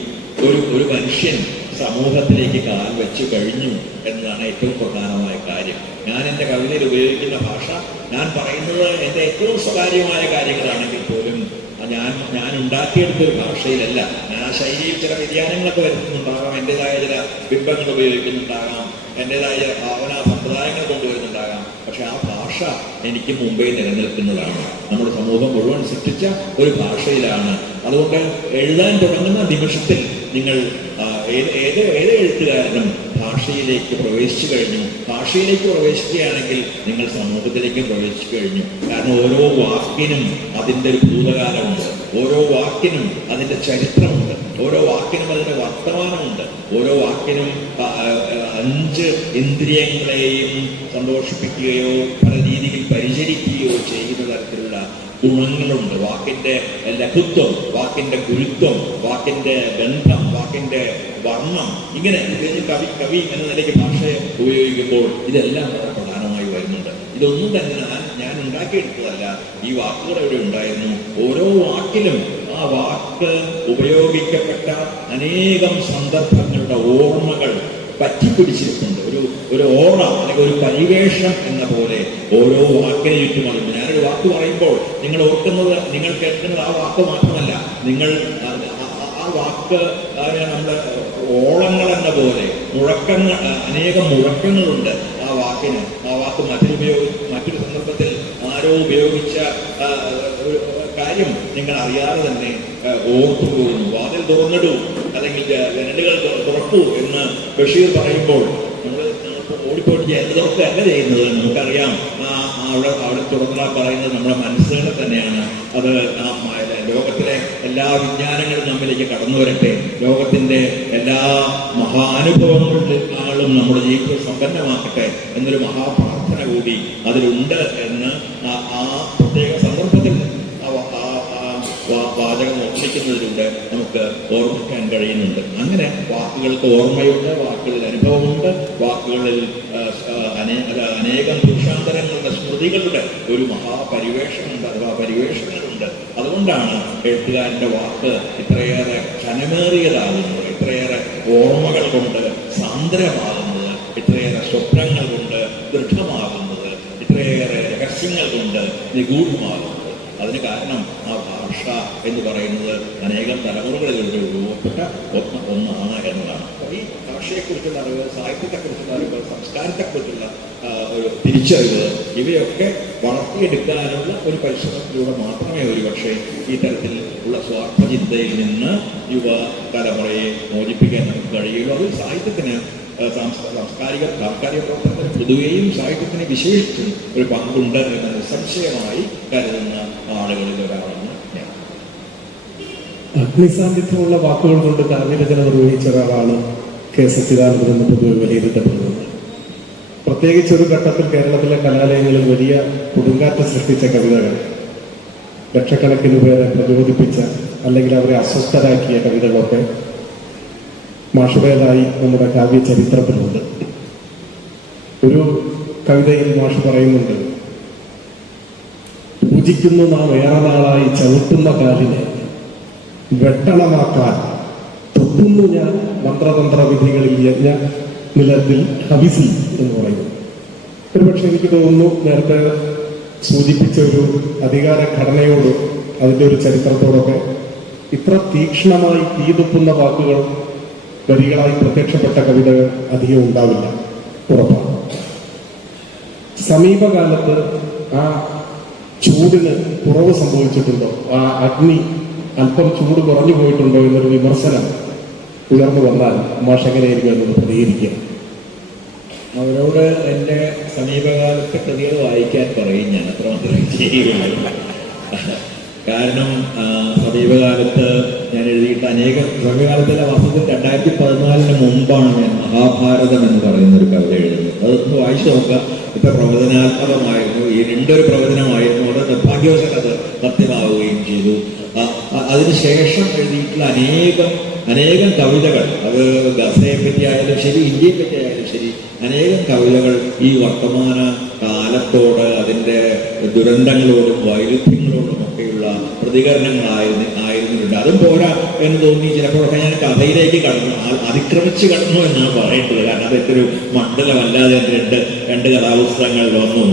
ഒരു മനുഷ്യൻ സമൂഹത്തിലേക്ക് കാൽ വെച്ച് കഴിഞ്ഞു എന്നതാണ് ഏറ്റവും പ്രധാനമായ കാര്യം. ഞാൻ എൻ്റെ കവിതയിൽ ഉപയോഗിക്കുന്ന ഭാഷ, ഞാൻ പറയുന്നത് എൻ്റെ ഏറ്റവും സ്വകാര്യമായ കാര്യങ്ങളാണെങ്കിൽ പോലും ഞാൻ ഉണ്ടാക്കിയെടുത്തൊരു ഭാഷയിലല്ല. ഞാൻ ആ ശൈലിയിൽ ചില വ്യതിയാനങ്ങളൊക്കെ വരുത്തുന്നുണ്ടാകാം, എൻ്റെതായ ചില ബിംബങ്ങൾ ഉപയോഗിക്കുന്നുണ്ടാകാം, എൻ്റെതായ ഭാവനാ സമ്പ്രദായങ്ങൾ കൊണ്ടുവരുന്നുണ്ടാകാം. പക്ഷെ ആ ഭാഷ എനിക്ക് മുമ്പേ നിലനിൽക്കുന്നതാണ്. നമ്മുടെ സമൂഹം മുഴുവൻ സൃഷ്ടിച്ച ഒരു ഭാഷയിലാണ്. അതുകൊണ്ട് എഴുതാൻ തുടങ്ങുന്ന നിമിഷത്തിൽ നിങ്ങൾ ഏത് എഴുത്തുകാരനും ഭാഷയിലേക്ക് പ്രവേശിച്ചു കഴിഞ്ഞു. ഭാഷയിലേക്ക് പ്രവേശിക്കുകയാണെങ്കിൽ നിങ്ങൾ സമൂഹത്തിലേക്കും പ്രവേശിച്ചു കഴിഞ്ഞു. കാരണം ഓരോ വാക്കിനും അതിൻ്റെ ഒരു ഭൂതകാലമുണ്ട്, ഓരോ വാക്കിനും അതിൻ്റെ ചരിത്രമുണ്ട്, ഓരോ വാക്കിനും അതിൻ്റെ വർത്തമാനമുണ്ട്, ഓരോ വാക്കിനും 5 ഇന്ദ്രിയങ്ങളെയും സന്തോഷിപ്പിക്കുകയോ പല രീതിയിൽ പരിചരിക്കുകയോ ചെയ്യുന്ന തരത്തിലുള്ള ഗുണങ്ങളുണ്ട്. വാക്കിന്റെ ലഘുത്വം, വാക്കിന്റെ ഗുരുത്വം, വാക്കിന്റെ ബന്ധം, വാക്കിന്റെ വർണ്ണം, ഇങ്ങനെ കവി എന്ന നിലയ്ക്ക് ഭാഷയെ ഉപയോഗിക്കുമ്പോൾ ഇതെല്ലാം വളരെ പ്രധാനമായി വരുന്നുണ്ട്. ഇതൊന്നും തന്നെ ഞാൻ ഉണ്ടാക്കിയെടുത്തതല്ല, ഈ വാക്കുകൾ ഇവിടെ ഉണ്ടായിരുന്നു. ഓരോ വാക്കിലും ആ വാക്ക് ഉപയോഗിക്കപ്പെട്ട അനേകം സന്ദർഭങ്ങളുടെ ഓർമ്മകൾ പറ്റിപ്പിടിച്ചിട്ടുണ്ട്. ഒരു ഓറ അല്ലെങ്കിൽ ഒരു പരിവേഷം എന്ന പോലെ ഓരോ വാക്കിനെ ചുറ്റും അറിയുന്നു. ഞാനൊരു വാക്ക് പറയുമ്പോൾ നിങ്ങൾ ഓർക്കുന്നത്, നിങ്ങൾ കേൾക്കുന്നത് ആ വാക്ക് മാത്രമല്ല, നിങ്ങൾ ആ വാക്ക് നമ്മുടെ ഓളങ്ങൾ എന്ന പോലെ അനേകം മുഴക്കങ്ങളുണ്ട് ആ വാക്കിന്. ആ വാക്ക് മറ്റൊരു സന്ദർഭത്തിൽ ആരോ ഉപയോഗിച്ച കാര്യം നിങ്ങൾ അറിയാതെ തന്നെ ഓർത്തു പോകുന്നു. വാതിൽ തുറന്നിടൂ അല്ലെങ്കിൽ ജനലുകൾ തുറക്കൂ എന്ന് ബഷീർ പറയുമ്പോൾ നമ്മൾ ഓടിപ്പോയിട്ട് ജനലുകൾക്ക് അല്ല ചെയ്യുന്നത്. നമുക്കറിയാം അവിടെ തുറന്നിടാൻ പറയുന്നത് നമ്മുടെ മനസ്സുകളെ തന്നെയാണ്. അത് ലോകത്തിലെ എല്ലാ വിജ്ഞാനങ്ങളും നമ്മിലേക്ക് കടന്നു വരട്ടെ, ലോകത്തിന്റെ എല്ലാ മഹാനുഭവങ്ങളിലും നമ്മുടെ ജീവിതം സമ്പന്നമാക്കട്ടെ എന്നൊരു മഹാപ്രാർത്ഥന കൂടി അതിലുണ്ട് എന്ന് ആ പ്രത്യേക സന്ദർഭത്തിൽ വാചകം ഉച്ചരിക്കുന്നതിലൂടെ നമുക്ക് ഓർമ്മിക്കാൻ കഴിയുന്നുണ്ട്. അങ്ങനെ വാക്കുകൾക്ക് ഓർമ്മയുണ്ട്, വാക്കുകളിൽ അനുഭവമുണ്ട്, വാക്കുകളിൽ അനേകം പുരുഷാന്തരങ്ങളുടെ സ്മൃതികളുടെ ഒരു മഹാപരിവേഷമുണ്ട്, അഥവാ പരിവേഷങ്ങളുണ്ട്. അതുകൊണ്ടാണ് എഴുത്തുകാരൻ്റെ വാക്ക് ഇത്രയേറെ ഘനമേറിയതാകുന്നത്, ഇത്രയേറെ ഓർമ്മകൾ കൊണ്ട് സാന്ദ്രമാകുന്നത്, ഇത്രയേറെ സ്വപ്നങ്ങൾ കൊണ്ട് ദൃഢമാകുന്നത്, ഇത്രയേറെ രഹസ്യങ്ങൾ കൊണ്ട് നിഗൂഢമാകുന്നത്. അതിന് കാരണം ആ ഭാഷ എന്ന് പറയുന്നത് അനേകം തലമുറകളിലൂടെ രൂപപ്പെട്ട ഒന്നാണ് എന്നതാണ്. ഈ ഭാഷയെക്കുറിച്ചുള്ള അറിവ്, സാഹിത്യത്തെക്കുറിച്ചുള്ള അറിവ്, സംസ്കാരത്തെക്കുറിച്ചുള്ള ഒരു തിരിച്ചറിവ്, ഇവയൊക്കെ വളർത്തിയെടുക്കാനുള്ള ഒരു പരിശ്രമത്തിലൂടെ മാത്രമേ ഒരുപക്ഷെ ഈ തരത്തിൽ ഉള്ള സ്വാർത്ഥചിന്തയിൽ നിന്ന് യുവതലമുറയെ മോചിപ്പിക്കാൻ നമുക്ക് കഴിയുള്ളൂ. അത് സാഹിത്യത്തിന് സാംസ്കാരിക പ്രവർത്തനത്തിന് പൊതുവെയും സാഹിത്യത്തിന് വിശേഷിച്ചും ഒരു പങ്കുണ്ട് എന്ന് നിസ്സംശയമായി കരുതുന്ന ആളുകളിൽ ഒരാളാണ് ഞാൻ. അഗ്നിസാന്നിധ്യമുള്ള വാക്കുകൾ കൊണ്ട് കാവ്യരചന നിർവഹിച്ച ഒരാളാണ് കെ സച്ചിദാനന്ദൻ എന്ന് പൊതുവെ വിലയിരുത്തപ്പെടുന്നത്. പ്രത്യേകിച്ച് ഒരു ഘട്ടത്തിൽ കേരളത്തിലെ കലാലയങ്ങളിൽ വലിയ കൊടുങ്കാറ്റ് സൃഷ്ടിച്ച കവിതകൾ, ലക്ഷക്കണക്കിന് പേരെ പ്രചോദിപ്പിച്ച അല്ലെങ്കിൽ അവരെ അസ്വസ്ഥരാക്കിയ കവിതകളൊക്കെ മാഷുടേതായി നമ്മുടെ കാവ്യ ചരിത്രത്തിലുണ്ട്. ഒരു കവിതയിൽ മാഷ് പറയുന്നുണ്ട്, പൂജിക്കുന്നു നാം ഏറെ നാളായി ചവിട്ടുന്ന കാലിനെ വെട്ടണമാക്കാൻ തുപ്പുന്നു ഞാൻ മന്ത്രതന്ത്ര വിധികളിൽ യജ്ഞ നിലത്തിൽ ഹവിസിൽ എന്ന് പറയുന്നു. ഒരുപക്ഷെ എനിക്ക് തോന്നുന്നു നേരത്തെ സൂചിപ്പിച്ച ഒരു അധികാര ഘടനയോട് അതിൻ്റെ ഒരു ചരിത്രത്തോടൊക്കെ ഇത്ര തീക്ഷ്ണമായി തീതുപ്പുന്ന വാക്കുകൾ വരികളായി പ്രത്യക്ഷപ്പെട്ട കവിതകൾ അധികം ഉണ്ടാവില്ല, ഉറപ്പാണ്. സമീപകാലത്ത് ആ ചൂടിന് കുറവ് സംഭവിച്ചിട്ടുണ്ടോ, ആ അഗ്നി അല്പം ചൂട് കുറഞ്ഞു പോയിട്ടുണ്ടോ എന്നൊരു വിമർശനം ഉയർന്നു വന്നാൽ മാഷെങ്ങനെയായിരിക്കും എന്നത് പ്രതികരിക്കുക? അവരോട് എൻ്റെ സമീപകാലത്തെ കൃതികൾ വായിക്കാൻ പറയും ഞാൻ, അത്രമാത്രം ചെയ്യുകയുള്ളൂ. കാരണം സമീപകാലത്ത് ഞാൻ എഴുതിയിട്ട് സമീപകാലത്തിലെ വാസ്തവത്തിൽ 2014 മുമ്പാണ് ഞാൻ മഹാഭാരതം എന്ന് പറയുന്ന ഒരു കവിത എഴുതുന്നത്. അതൊന്ന് വായിച്ചു നോക്കുക. ഇപ്പൊ പ്രവചനാത്മകമായിരുന്നു, ഈ രണ്ടൊരു പ്രവചനമായിരുന്നു. അത് നിർഭാഗ്യവശാൽ അത് സത്യമാവുകയും ചെയ്തു. അതിനുശേഷം എഴുതിയിട്ടുള്ള അനേകം കവിതകൾ, അത് ഗസയെ പറ്റിയായാലും ശരി, ഇന്ത്യയെ പറ്റിയായാലും ശരി, അനേകം കവിതകൾ ഈ വർത്തമാന കാലത്തോട്, അതിൻ്റെ ദുരന്തങ്ങളോടും വൈരുദ്ധ്യങ്ങളോടും ഒക്കെയുള്ള പ്രതികരണങ്ങളായിരുന്നിട്ടുണ്ട്. അതും പോരാ എന്ന് തോന്നി ചിലപ്പോഴൊക്കെ ഞാൻ കഥയിലേക്ക് അതിക്രമിച്ച് കടന്നു എന്നാണ് പറയേണ്ടത്. കാരണം അതെൻ്റെ ഒരു മണ്ഡലമല്ലാതെ രണ്ട് കഥാപുസ്തകങ്ങൾ വന്നു.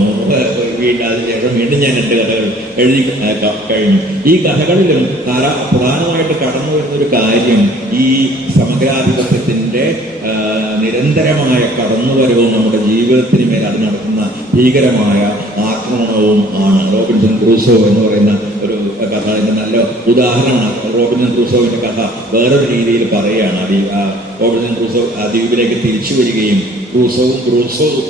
അതിനുശേഷം വീണ്ടും ഞാൻ 2 കഥകൾ എഴുതി കഴിഞ്ഞു. ഈ കഥകളിലും പ്രധാനമായിട്ട് കടന്നു വരുന്നൊരു കാര്യം ഈ സമഗ്രാധിപത്യത്തിൻ്റെ നിരന്തരമായ കടന്നുവരവും നമ്മുടെ ജീവിതത്തിന് മേൽ അത് നടത്തുന്ന ഭീകരമായ ആക്രമണവും ആണ്. റോബിൻസൺ ക്രൂസോ എന്ന് പറയുന്ന ഒരു കഥ അതിൻ്റെ നല്ല ഉദാഹരണമാണ്. റോബിൻസൺ ക്രൂസോവിൻ്റെ കഥ വേറൊരു രീതിയിൽ പറയുകയാണ്. റോബിൻസൺ ക്രൂസോ ആ ദ്വീപിലേക്ക് തിരിച്ചു വരികയും ക്രൂസോ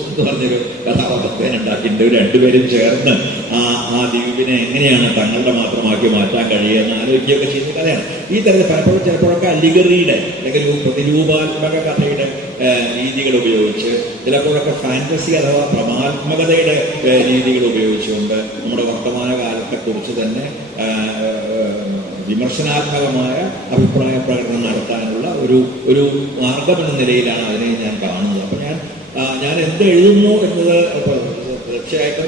എന്ന് പറഞ്ഞൊരു കഥാപാത്രത്തെ ഉണ്ടാക്കിയിട്ട് രണ്ടുപേരും ചേർന്ന് ആ ദ്വീപിനെ എങ്ങനെയാണ് തങ്ങളുടെ മാത്രമാക്കി മാറ്റാൻ കഴിയുമെന്ന് ആലോചിക്കുകയൊക്കെ ചെയ്യുന്ന കഥയാണ്. ഈ തരത്തിൽ പലപ്പോഴും ചിലപ്പോഴൊക്കെ അലിഗറിയുടെ അല്ലെങ്കിൽ പ്രതിരൂപാത്മക കഥയുടെ രീതികൾ ഉപയോഗിച്ച്, ചിലപ്പോഴൊക്കെ ഫാന്റസി അഥവാ ഭ്രമാത്മകതയുടെ രീതികൾ ഉപയോഗിച്ചുകൊണ്ട് നമ്മുടെ വർത്തമാന കാലത്തെക്കുറിച്ച് തന്നെ വിമർശനാത്മകമായ അഭിപ്രായ പ്രകടനം നടത്താനുള്ള ഒരു മാർഗമെന്ന നിലയിലാണ് അതിനെ ഞാൻ കാണുന്നത്. അപ്പോൾ ഞാൻ എന്ത് എഴുതുന്നു എന്നത് തീർച്ചയായിട്ടും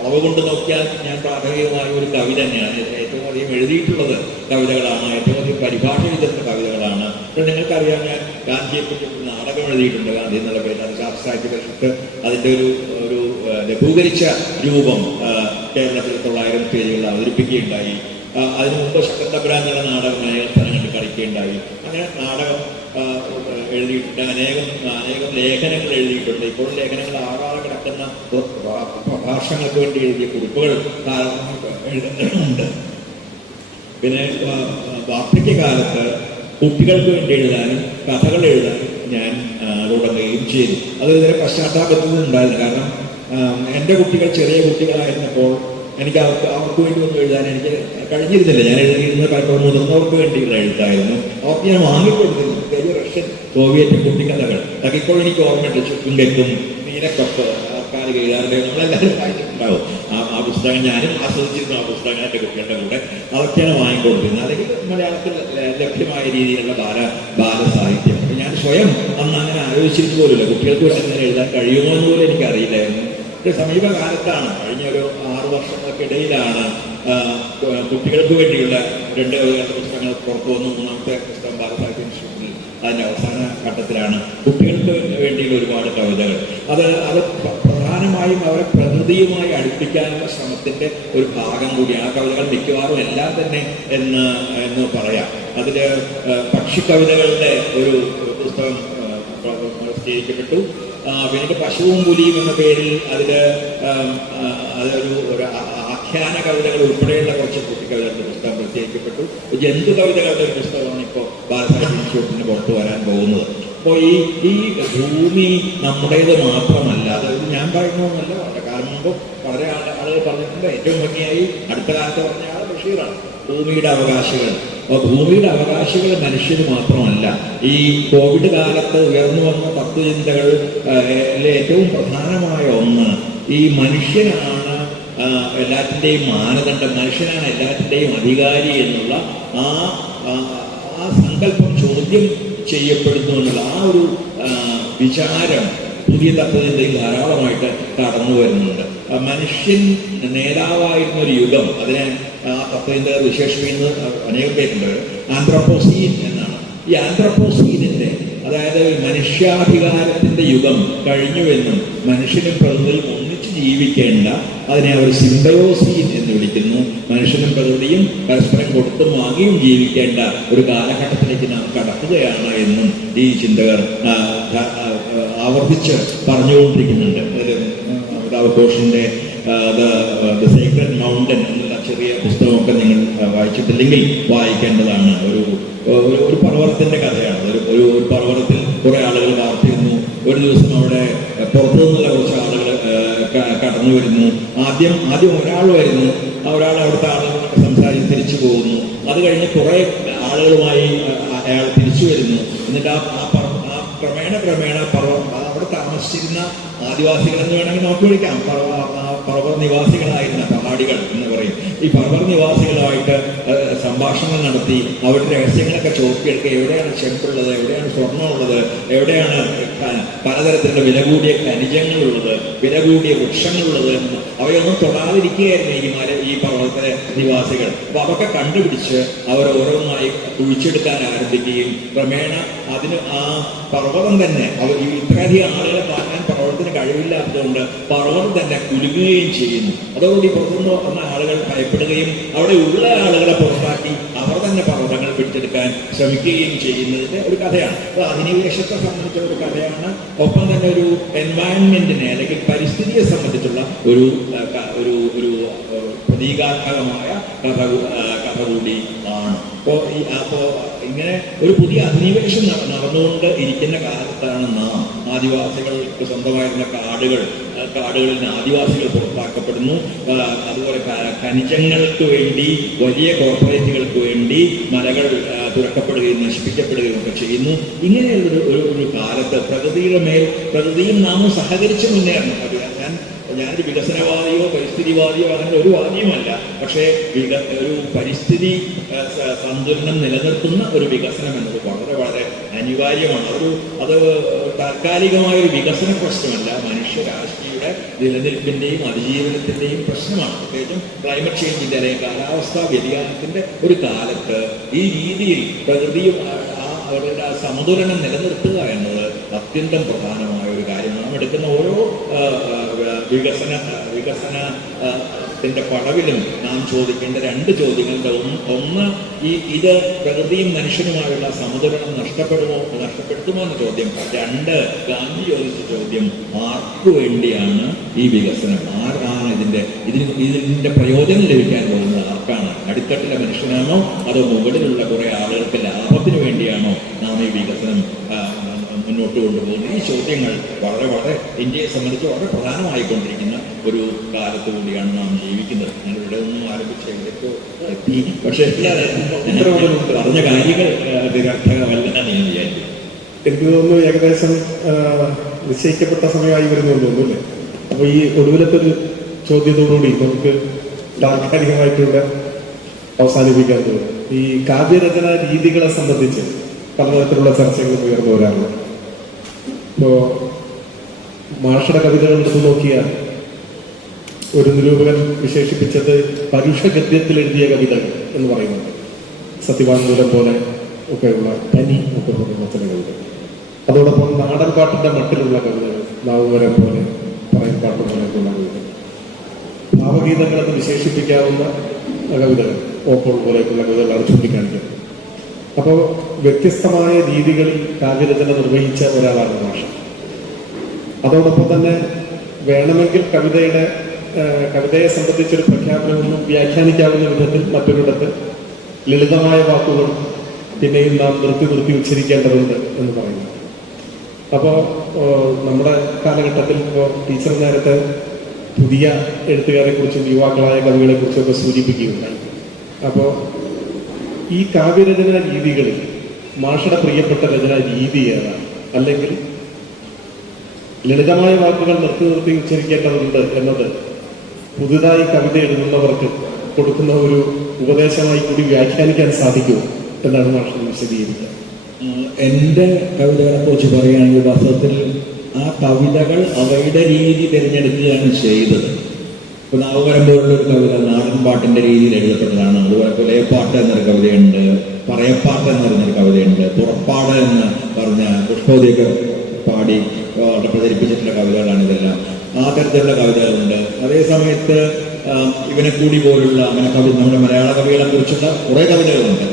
അളവ് കൊണ്ട് നോക്കിയാൽ ഞാൻ പ്രാഥമികമായ ഒരു കവി തന്നെയാണ്. ഏറ്റവും അധികം എഴുതിയിട്ടുള്ളത് കവിതകളാണ്, ഏറ്റവും അധികം പരിഭാഷ ചെയ്തിട്ടുള്ള കവിതകളാണ്. അപ്പോൾ നിങ്ങൾക്കറിയാം, ഞാൻ ഗാന്ധിയെപ്പറ്റി നാടകം എഴുതിയിട്ടുണ്ട്. ഗാന്ധി എന്നുള്ള പേര്, അത് ശാസ്ത്രാജ്യ പരിഷത്ത് അതിൻ്റെ ഒരു ലഘൂകരിച്ച രൂപം കേരളത്തിൽ 900 പേജുകൾ അവതരിപ്പിക്കുകയുണ്ടായി. അതിനു മുമ്പ് ശക്തബ്രാൻ എന്നുള്ള നാടകം അനേകം സ്ഥലങ്ങളിൽ കളിക്കുകയുണ്ടായി. അങ്ങനെ നാടകം എഴുതിയിട്ടുണ്ട്. അനേകം ലേഖനങ്ങൾ എഴുതിയിട്ടുണ്ട്. ഇപ്പോൾ ലേഖനങ്ങൾ ആകാതെ കിടക്കുന്ന പ്രഭാഷണങ്ങൾക്ക് വേണ്ടി എഴുതിയ കുറിപ്പുകൾ എഴുതുന്നുണ്ട്. പിന്നെ വാർദ്ധക്യകാലത്ത് കുട്ടികൾക്ക് വേണ്ടി എഴുതാനും കഥകൾ എഴുതാനും ഞാൻ തുടങ്ങുകയും ചെയ്തു. അത് ഇതിനെ പശ്ചാത്താപത്തിൽ ഉണ്ടായിരുന്നു. കാരണം എൻ്റെ കുട്ടികൾ ചെറിയ കുട്ടികളായിരുന്നപ്പോൾ എനിക്ക് അവർക്ക് വേണ്ടി ഒന്നും എഴുതാൻ എനിക്ക് കഴിഞ്ഞിരുന്നില്ല. ഞാൻ എഴുതിയിരുന്നത് പലപ്പോഴും മുതിർന്നവർക്ക് വേണ്ടിയുള്ള എഴുത്തായിരുന്നു. അവർക്ക് ഞാൻ വാങ്ങിക്കൊടുത്തിരുന്നു വലിയ റഷ്യൻ സോവിയറ്റ് കുട്ടിക്കഥകൾ. അതൊക്കെ ഇപ്പോൾ എനിക്ക് ഓർമ്മയുണ്ട്. ചുക്കുംകെട്ടും നീലക്കൊപ്പ് ആൾക്കാർ എഴുതാറുണ്ട്. നമ്മളെല്ലാവരും വായിച്ചിട്ടുണ്ടാവും ആ പുസ്തകം. ഞാനും ആസ്വദിച്ചിരുന്നു ആ പുസ്തകം എൻ്റെ കുട്ടികളുടെ കൂടെ. അതൊക്കെയാണ് വാങ്ങിക്കൊടുത്തിരുന്നത്. അല്ലെങ്കിൽ മലയാളത്തിൽ ലഭ്യമായ രീതിയിലുള്ള ബാലസാഹിത്യം. ഞാൻ സ്വയം അന്ന് അങ്ങനെ ആലോചിച്ചിട്ട് പോലുമില്ല കുട്ടികൾക്ക് വേണ്ടി അങ്ങനെ എഴുതാൻ കഴിയുമോ എന്ന് പോലും എനിക്കറിയില്ലായിരുന്നു. സമീപകാലത്താണ്, കഴിഞ്ഞ ഒരു 6 വർഷങ്ങൾക്കിടയിലാണ് കുട്ടികൾക്ക് വേണ്ടിയുള്ള 2 പുസ്തകങ്ങൾ പുറത്തു വന്നു. 3ാമത്തെ പുസ്തകം ബാലസാഹിത്യ ഇൻസ്റ്റിറ്റ്യൂട്ടിൽ അതിൻ്റെ അവസാന ഘട്ടത്തിലാണ്. കുട്ടികൾക്ക് വേണ്ടിയുള്ള ഒരുപാട് കവിതകൾ. അത് പ്രധാനമായും അവരെ പ്രകൃതിയുമായി അടുപ്പിക്കാനുള്ള ശ്രമത്തിൻ്റെ ഒരു ഭാഗം കൂടിയാണ്. ആ കവിതകൾ മിക്കവാറും എല്ലാം തന്നെ എന്ന് പറയാം. അതിൽ പക്ഷിക്കവിതകളുടെ ഒരു പുസ്തകം പ്രസിദ്ധീകരിക്കപ്പെട്ടു. പിന്നീട് പശുവും പുലിയും എന്ന പേരിൽ അതൊരു ആഖ്യാന കവിതകൾ ഉൾപ്പെടെയുള്ള കുറച്ച് കുട്ടിക്കവിതകളുടെ പുസ്തകം പ്രസിദ്ധീകരിക്കപ്പെട്ടു. ജന്തു കവിതകളുടെ ഒരു പുസ്തകമാണ് ഇപ്പോൾ ബാലസാഹിത്യ ഇൻസ്റ്റിറ്റ്യൂട്ടിന് പുറത്തു വരാൻ പോകുന്നത്. അപ്പോൾ ഈ ഭൂമി നമ്മുടേത് മാത്രമല്ല, അതായത് ഞാൻ പറയുന്നതൊന്നുമല്ല. വളരെ കാലം മുമ്പ് വളരെ ആളുകൾ പറഞ്ഞിട്ടുണ്ട്. ഏറ്റവും ഭംഗിയായി അടുത്ത കാലത്ത് പറഞ്ഞ ആൾ ബഷീറാണ്. ഭൂമിയുടെ അവകാശികൾ. അപ്പോൾ ഭൂമിയുടെ അവകാശികൾ മനുഷ്യർ മാത്രമല്ല. ഈ കോവിഡ് കാലത്ത് ഉയർന്നു വന്ന തത്വചിന്തകളിലെ ഏറ്റവും പ്രധാനമായ ഒന്ന് ഈ മനുഷ്യനാണ് എല്ലാറ്റിൻ്റെയും മാനദണ്ഡം, മനുഷ്യനാണ് എല്ലാറ്റിൻ്റെയും അധികാരി എന്നുള്ള ആ സങ്കല്പം ചോദ്യം ചെയ്യപ്പെടുന്നു എന്നുള്ള ആ ഒരു വിചാരം പുതിയ തത്വചിന്തയിൽ ധാരാളമായിട്ട് കടന്നു വരുന്നുണ്ട്. മനുഷ്യൻ നേതാവായിരുന്ന ഒരു യുഗം, അതിനെ ആ തത്വചിന്തകർ വിശേഷിപ്പിക്കുന്നത് അനേകം പേരുണ്ട്. ആന്ത്രോപോസീൻ എന്നാണ്. ഈ ആന്ത്രപ്പോസീനിന്റെ, അതായത് മനുഷ്യാധികാരത്തിന്റെ യുഗം കഴിഞ്ഞുവെന്നും മനുഷ്യനും പ്രകൃതിയും ഒന്നിച്ച് ജീവിക്കേണ്ട, അതിനെ അവർ സിംബയോസീൻ എന്ന് വിളിക്കുന്നു. മനുഷ്യനും പ്രകൃതിയും പരസ്പരം കൊടുത്തും വാങ്ങിയും ജീവിക്കേണ്ട ഒരു കാലഘട്ടത്തിലേക്ക് നാം കടക്കുകയാണ് എന്നും ഈ ചിന്തകർ ആവർത്തിച്ച് പറഞ്ഞുകൊണ്ടിരിക്കുന്നുണ്ട്. അമിതാഭ് ഘോഷിന്റെ ദ സീക്രട്ട് മൗണ്ടൻ എന്നുള്ള ചെറിയ പുസ്തകമൊക്കെ നിങ്ങൾ വായിച്ചിട്ടില്ലെങ്കിൽ വായിക്കേണ്ടതാണ്. ഒരു പർവ്വതത്തിന്റെ കഥയാണ്. ഒരു പർവ്വതത്തിൽ കുറെ ആളുകൾ പാർത്തിരുന്നു. ഒരു ദിവസം അവിടെ പുറത്തു നിന്നുള്ള കുറച്ച് ആളുകൾ കടന്നു വരുന്നു. ആദ്യം ഒരാൾ വരുന്നു. ഒരാൾ അവിടുത്തെ ആളുകളൊക്കെ സംസാരിച്ച് തിരിച്ചു പോകുന്നു. അത് കഴിഞ്ഞ് കുറെ ആളുകളുമായി അയാൾ തിരിച്ചു വരുന്നു. എന്നിട്ട് ക്രമേണ അവിടെ താമസിച്ചിരുന്ന ആദിവാസികൾ എന്ന് വേണമെങ്കിൽ നമുക്ക് വിളിക്കാം, പർവ്വത നിവാസികളായിരുന്ന പഹാടികൾ എന്ന് പറയും. ഈ പർവ്വത നിവാസികളുമായിട്ട് സംഭാഷണം നടത്തി അവരുടെ രഹസ്യങ്ങളൊക്കെ ചോദിച്ചെടുക്കുക. എവിടെയാണ് ചെമ്പുള്ളത്, എവിടെയാണ് സ്വർണ്ണമുള്ളത്, എവിടെയാണ് പലതരത്തിലുള്ള വില കൂടിയ ഖനിജങ്ങളുള്ളത്, വില കൂടിയ വൃക്ഷങ്ങളുള്ളത് എന്ന് അവയൊന്നും തൊടാതിരിക്കുകയായിരുന്നു ഈ പർവ്വതത്തിലെ നിവാസികൾ. അപ്പൊ അതൊക്കെ കണ്ടുപിടിച്ച് അവർ ഓരോന്നായി കുഴിച്ചെടുക്കാൻ ആരംഭിക്കുകയും ക്രമേണ അതിന് ആ പർവ്വതം തന്നെ ഇത്രയധികം ആളുകളെ താങ്ങാൻ പർവ്വതത്തിന് കഴിവില്ലാത്തതുകൊണ്ട് പർവ്വതം തന്നെ കുലുങ്ങുകയും ചെയ്യുന്നു. അതോടുകൂടി പുറത്തുനിന്ന് വന്ന ആളുകൾ ഭയപ്പെടുകയും അവിടെ ഉള്ള ആളുകളെ പുറത്താക്കി അവർ തന്നെ പർവ്വതങ്ങൾ പിടിച്ചെടുക്കാൻ ശ്രമിക്കുകയും ചെയ്യുന്നതിന്റെ ഒരു കഥയാണ്. അത് അധിനിവേശത്തെ സംബന്ധിച്ച ഒരു കഥയാണ്. ഒപ്പം തന്നെ ഒരു എൻവയൺമെന്റിനെ അല്ലെങ്കിൽ പരിസ്ഥിതിയെ സംബന്ധിച്ചുള്ള ഒരു പ്രതീകാത്മകമായ കഥ കൂടി ആണ്. അപ്പോ ഇങ്ങനെ ഒരു പുതിയ അധിനിവേശം നടന്നുകൊണ്ട് ഇരിക്കുന്ന കാലത്താണ് നാം ആദിവാസികൾക്ക് സ്വന്തമായിരുന്ന കാടുകളിൽ നിന്ന് ആദിവാസികൾ പുറത്താക്കപ്പെടുന്നു. അതുപോലെ ഖനിജങ്ങൾക്ക് വേണ്ടി വലിയ കോർപ്പറേറ്റുകൾക്ക് വേണ്ടി മലകൾ തുറക്കപ്പെടുകയും നശിപ്പിക്കപ്പെടുകയും ഒക്കെ ചെയ്യുന്നു. ഇങ്ങനെയുള്ള ഒരു കാലത്ത് പ്രകൃതിയും നാമും സഹകരിച്ച് മുന്നേറണം. ഞാനൊരു വികസനവാദിയോ പരിസ്ഥിതിവാദിയോ അങ്ങനെ ഒരു വാദിയുമല്ല. പക്ഷേ ഒരു പരിസ്ഥിതി സന്തുലനം നിലനിർത്തുന്ന ഒരു വികസനം എന്നത് വളരെ വളരെ അനിവാര്യമാണ്. അത് താൽക്കാലികമായ ഒരു വികസന പ്രശ്നമല്ല, മനുഷ്യരാശിയുടെ നിലനിൽപ്പിന്റെയും അതിജീവനത്തിന്റെയും പ്രശ്നമാണ്. പ്രത്യേകിച്ചും ക്ലൈമറ്റ് ചേഞ്ചിന്റെ അല്ലെങ്കിൽ കാലാവസ്ഥാ വ്യതിയാനത്തിന്റെ ഒരു കാലത്ത് ഈ രീതിയിൽ പ്രകൃതിയും അവരുടെ സമതുലനം നിലനിർത്തുക എന്നത് അത്യന്തം പ്രധാനമായ ഒരു കാര്യമാണ്. നാം എടുക്കുന്ന ഓരോ വികസനത്തിന്റെ പടവിലും നാം ചോദിക്കേണ്ട രണ്ട് ചോദ്യങ്ങളുടെ ഒന്ന് ഇത് പ്രകൃതിയും മനുഷ്യനുമായുള്ള സമതുലനം നഷ്ടപ്പെടുത്തുമോ എന്ന ചോദ്യം. രണ്ട്, ഗാന്ധി ചോദിച്ച ചോദ്യം, ആർക്കു വേണ്ടിയാണ് ഈ വികസനം, ആരാണ് ഇതിന്റെ പ്രയോജനം ലഭിക്കാൻ പോകുന്നത്, ആർക്കാണ്? അടിത്തട്ടിലെ മനുഷ്യനാണോ അതോ മുകളിലുള്ള കുറെ ആളുകൾക്ക് ലാഭത്തിന് വേണ്ടിയാണോ നാം ഈ വികസനം മുന്നോട്ട് കൊണ്ടുപോകുന്നത്? ഈ ചോദ്യങ്ങൾ വളരെ വളരെ ഇന്ത്യയെ സംബന്ധിച്ച് വളരെ പ്രധാനമായിക്കൊണ്ടിരിക്കുന്ന ഒരു കാലത്ത് കൂടിയാണ് നാം ജീവിക്കുന്നത്. ഞാനിവിടെ ഒന്നും ആരംഭിച്ചെങ്കിലോ എത്തി, പക്ഷേ പറഞ്ഞ കാര്യങ്ങൾ നിരർത്ഥകമല്ല എന്ന് ഞാൻ വിചാരിക്കും. എനിക്ക് തോന്നുന്നു ഏകദേശം നിശ്ചയിക്കപ്പെട്ട സമയമായി വരുന്നുണ്ട് തോന്നുന്നു. അപ്പൊ ഈ ഒടുവിലത്തൊരു ചോദ്യത്തോടുകൂടി നമുക്ക് താൽക്കാലികമായിട്ടുള്ള അവസാനിപ്പിക്കാൻ തോന്നുന്നു. ഈ കാവ്യരചന രീതികളെ സംബന്ധിച്ച് പലതരത്തിലുള്ള ചർച്ചകൾ ഉയർന്നു വരാറുണ്ട്. ഇപ്പോ മാഷയുടെ കവിതകൾ എടുത്തു നോക്കിയാൽ ഒരു നിരൂപകൻ വിശേഷിപ്പിച്ചത് പരുഷഗദ്യത്തിൽ എഴുതിയ കവിതകൾ എന്ന് പറയുന്നുണ്ട്. സത്യവാങ്മൂലം പോലെ ഒക്കെയുള്ള പനി ഒക്കെ പറയുന്ന ചില കവിതകൾ. അതോടൊപ്പം നാടൻ പാട്ടിന്റെ മട്ടിലുള്ള കവിതകൾ, നാവുവരം പോലെ, പറയൻ പാട്ട് പോലെയൊക്കെയുള്ള കവിതകൾ, ഭാവഗീതങ്ങളെന്ന് വിശേഷിപ്പിക്കാവുന്ന കവിതകൾ, ഓപ്പോൾ പോലെയൊക്കെയുള്ള കവിതകളാണ് ചൂണ്ടിക്കാണിക്കുന്നത്. അപ്പോൾ വ്യത്യസ്തമായ രീതികളിൽ കാവ്യരചന നിർവഹിച്ച ഒരാളാണ് മാഷ. അതോടൊപ്പം തന്നെ വേണമെങ്കിൽ കവിതയെ സംബന്ധിച്ചൊരു പ്രഖ്യാപനമൊന്നും വ്യാഖ്യാനിക്കാവുന്ന വിധത്തിൽ മറ്റൊരിടത്ത് ലളിതമായ വാക്കുകൾ പിന്നെയും നാം നിർത്തി ഉച്ചരിക്കേണ്ടതുണ്ട് എന്ന് പറയുന്നു. അപ്പോൾ നമ്മുടെ കാലഘട്ടത്തിൽ ഇപ്പോൾ ടീച്ചർ നേരത്തെ പുതിയ എഴുത്തുകാരെ കുറിച്ചും യുവാക്കളായ കവികളെ കുറിച്ചൊക്കെ സൂചിപ്പിക്കുകയുണ്ടായി. അപ്പോൾ ഈ കാവ്യരചന രീതികളിൽ മാഷയുടെ പ്രിയപ്പെട്ട രചനാ രീതി ഏതാണ്? അല്ലെങ്കിൽ ലളിതമായ വാക്കുകൾ നിർത്തി ഉച്ചരിക്കേണ്ടതുണ്ട് എന്നത് പുതുതായി കവിത എഴുതുന്നവർക്ക് കൊടുക്കുന്ന ഒരു ഉപദേശമായി കൂടി വ്യാഖ്യാനിക്കാൻ സാധിക്കുമോ എന്നാണ് മാഷ് വിശദീകരിക്കുക. എൻ്റെ കവിതകളെ കുറിച്ച് പറയുകയാണെങ്കിൽ വാസ്തവത്തിൽ ആ കവിതകൾ അവയുടെ രീതി തിരഞ്ഞെടുക്കുകയാണ് ചെയ്തത്. ഇപ്പൊ നാവുപരമ്പോഴുള്ള ഒരു കവിത നാടൻ പാട്ടിന്റെ രീതിയിൽ എഴുതപ്പെട്ടതാണ്. അതുപോലെ പുലയപ്പാട്ട് എന്നൊരു കവിതയുണ്ട്, പറയപ്പാട്ട് എന്ന് പറഞ്ഞൊരു കവിതയുണ്ട്, പുറപ്പാട് എന്ന് പറഞ്ഞ പുഷ്പോദിയൊക്കെ പാടി പ്രചരിപ്പിച്ചിട്ടുള്ള കവിതകളാണ് ഇതെല്ലാം. ആ തരത്തിലുള്ള കവിതകളുണ്ട്. അതേ സമയത്ത് ഇവനെ കൂടി പോലുള്ള അങ്ങനെ നമ്മുടെ മലയാള കവികളെ കുറിച്ചുള്ള കുറെ കവിതകളുണ്ട്.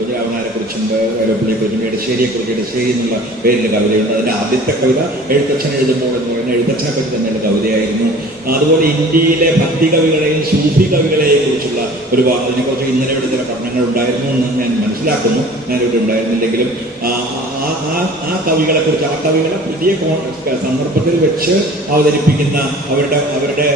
വിജയരാമനാരെ കുറിച്ചുണ്ട്, വേലുപ്പിള്ളിയെ കുറിച്ചും, എടശ്ശേരിയെ എടശ്ശേരി എന്നുള്ള പേരിൽ കവിതയുണ്ട്. അതിന്റെ ആദ്യത്തെ കവിത എഴുത്തച്ഛൻ എഴുതുമ്പോൾ എന്ന് പറയുന്ന എഴുത്തച്ഛനെ പറ്റി തന്നെയുള്ള കവിതയായിരുന്നു. അതുപോലെ ഇന്ത്യയിലെ ഭക്തി കവികളെയും സൂഫി കവികളെയും കുറിച്ചുള്ള ഒരുപാട് അതിനെക്കുറിച്ച് ഇന്നലെ ഇവിടെ ചില പഠനങ്ങൾ ഉണ്ടായിരുന്നു എന്ന് ഞാൻ മനസ്സിലാക്കുന്നു. ഞാനിവിടെ ഉണ്ടായിരുന്നില്ലെങ്കിലും ആ കവികളെ കുറിച്ച്, ആ കവികളെ പുതിയ സന്ദർഭത്തിൽ വെച്ച് അവതരിപ്പിക്കുന്ന അവരുടെ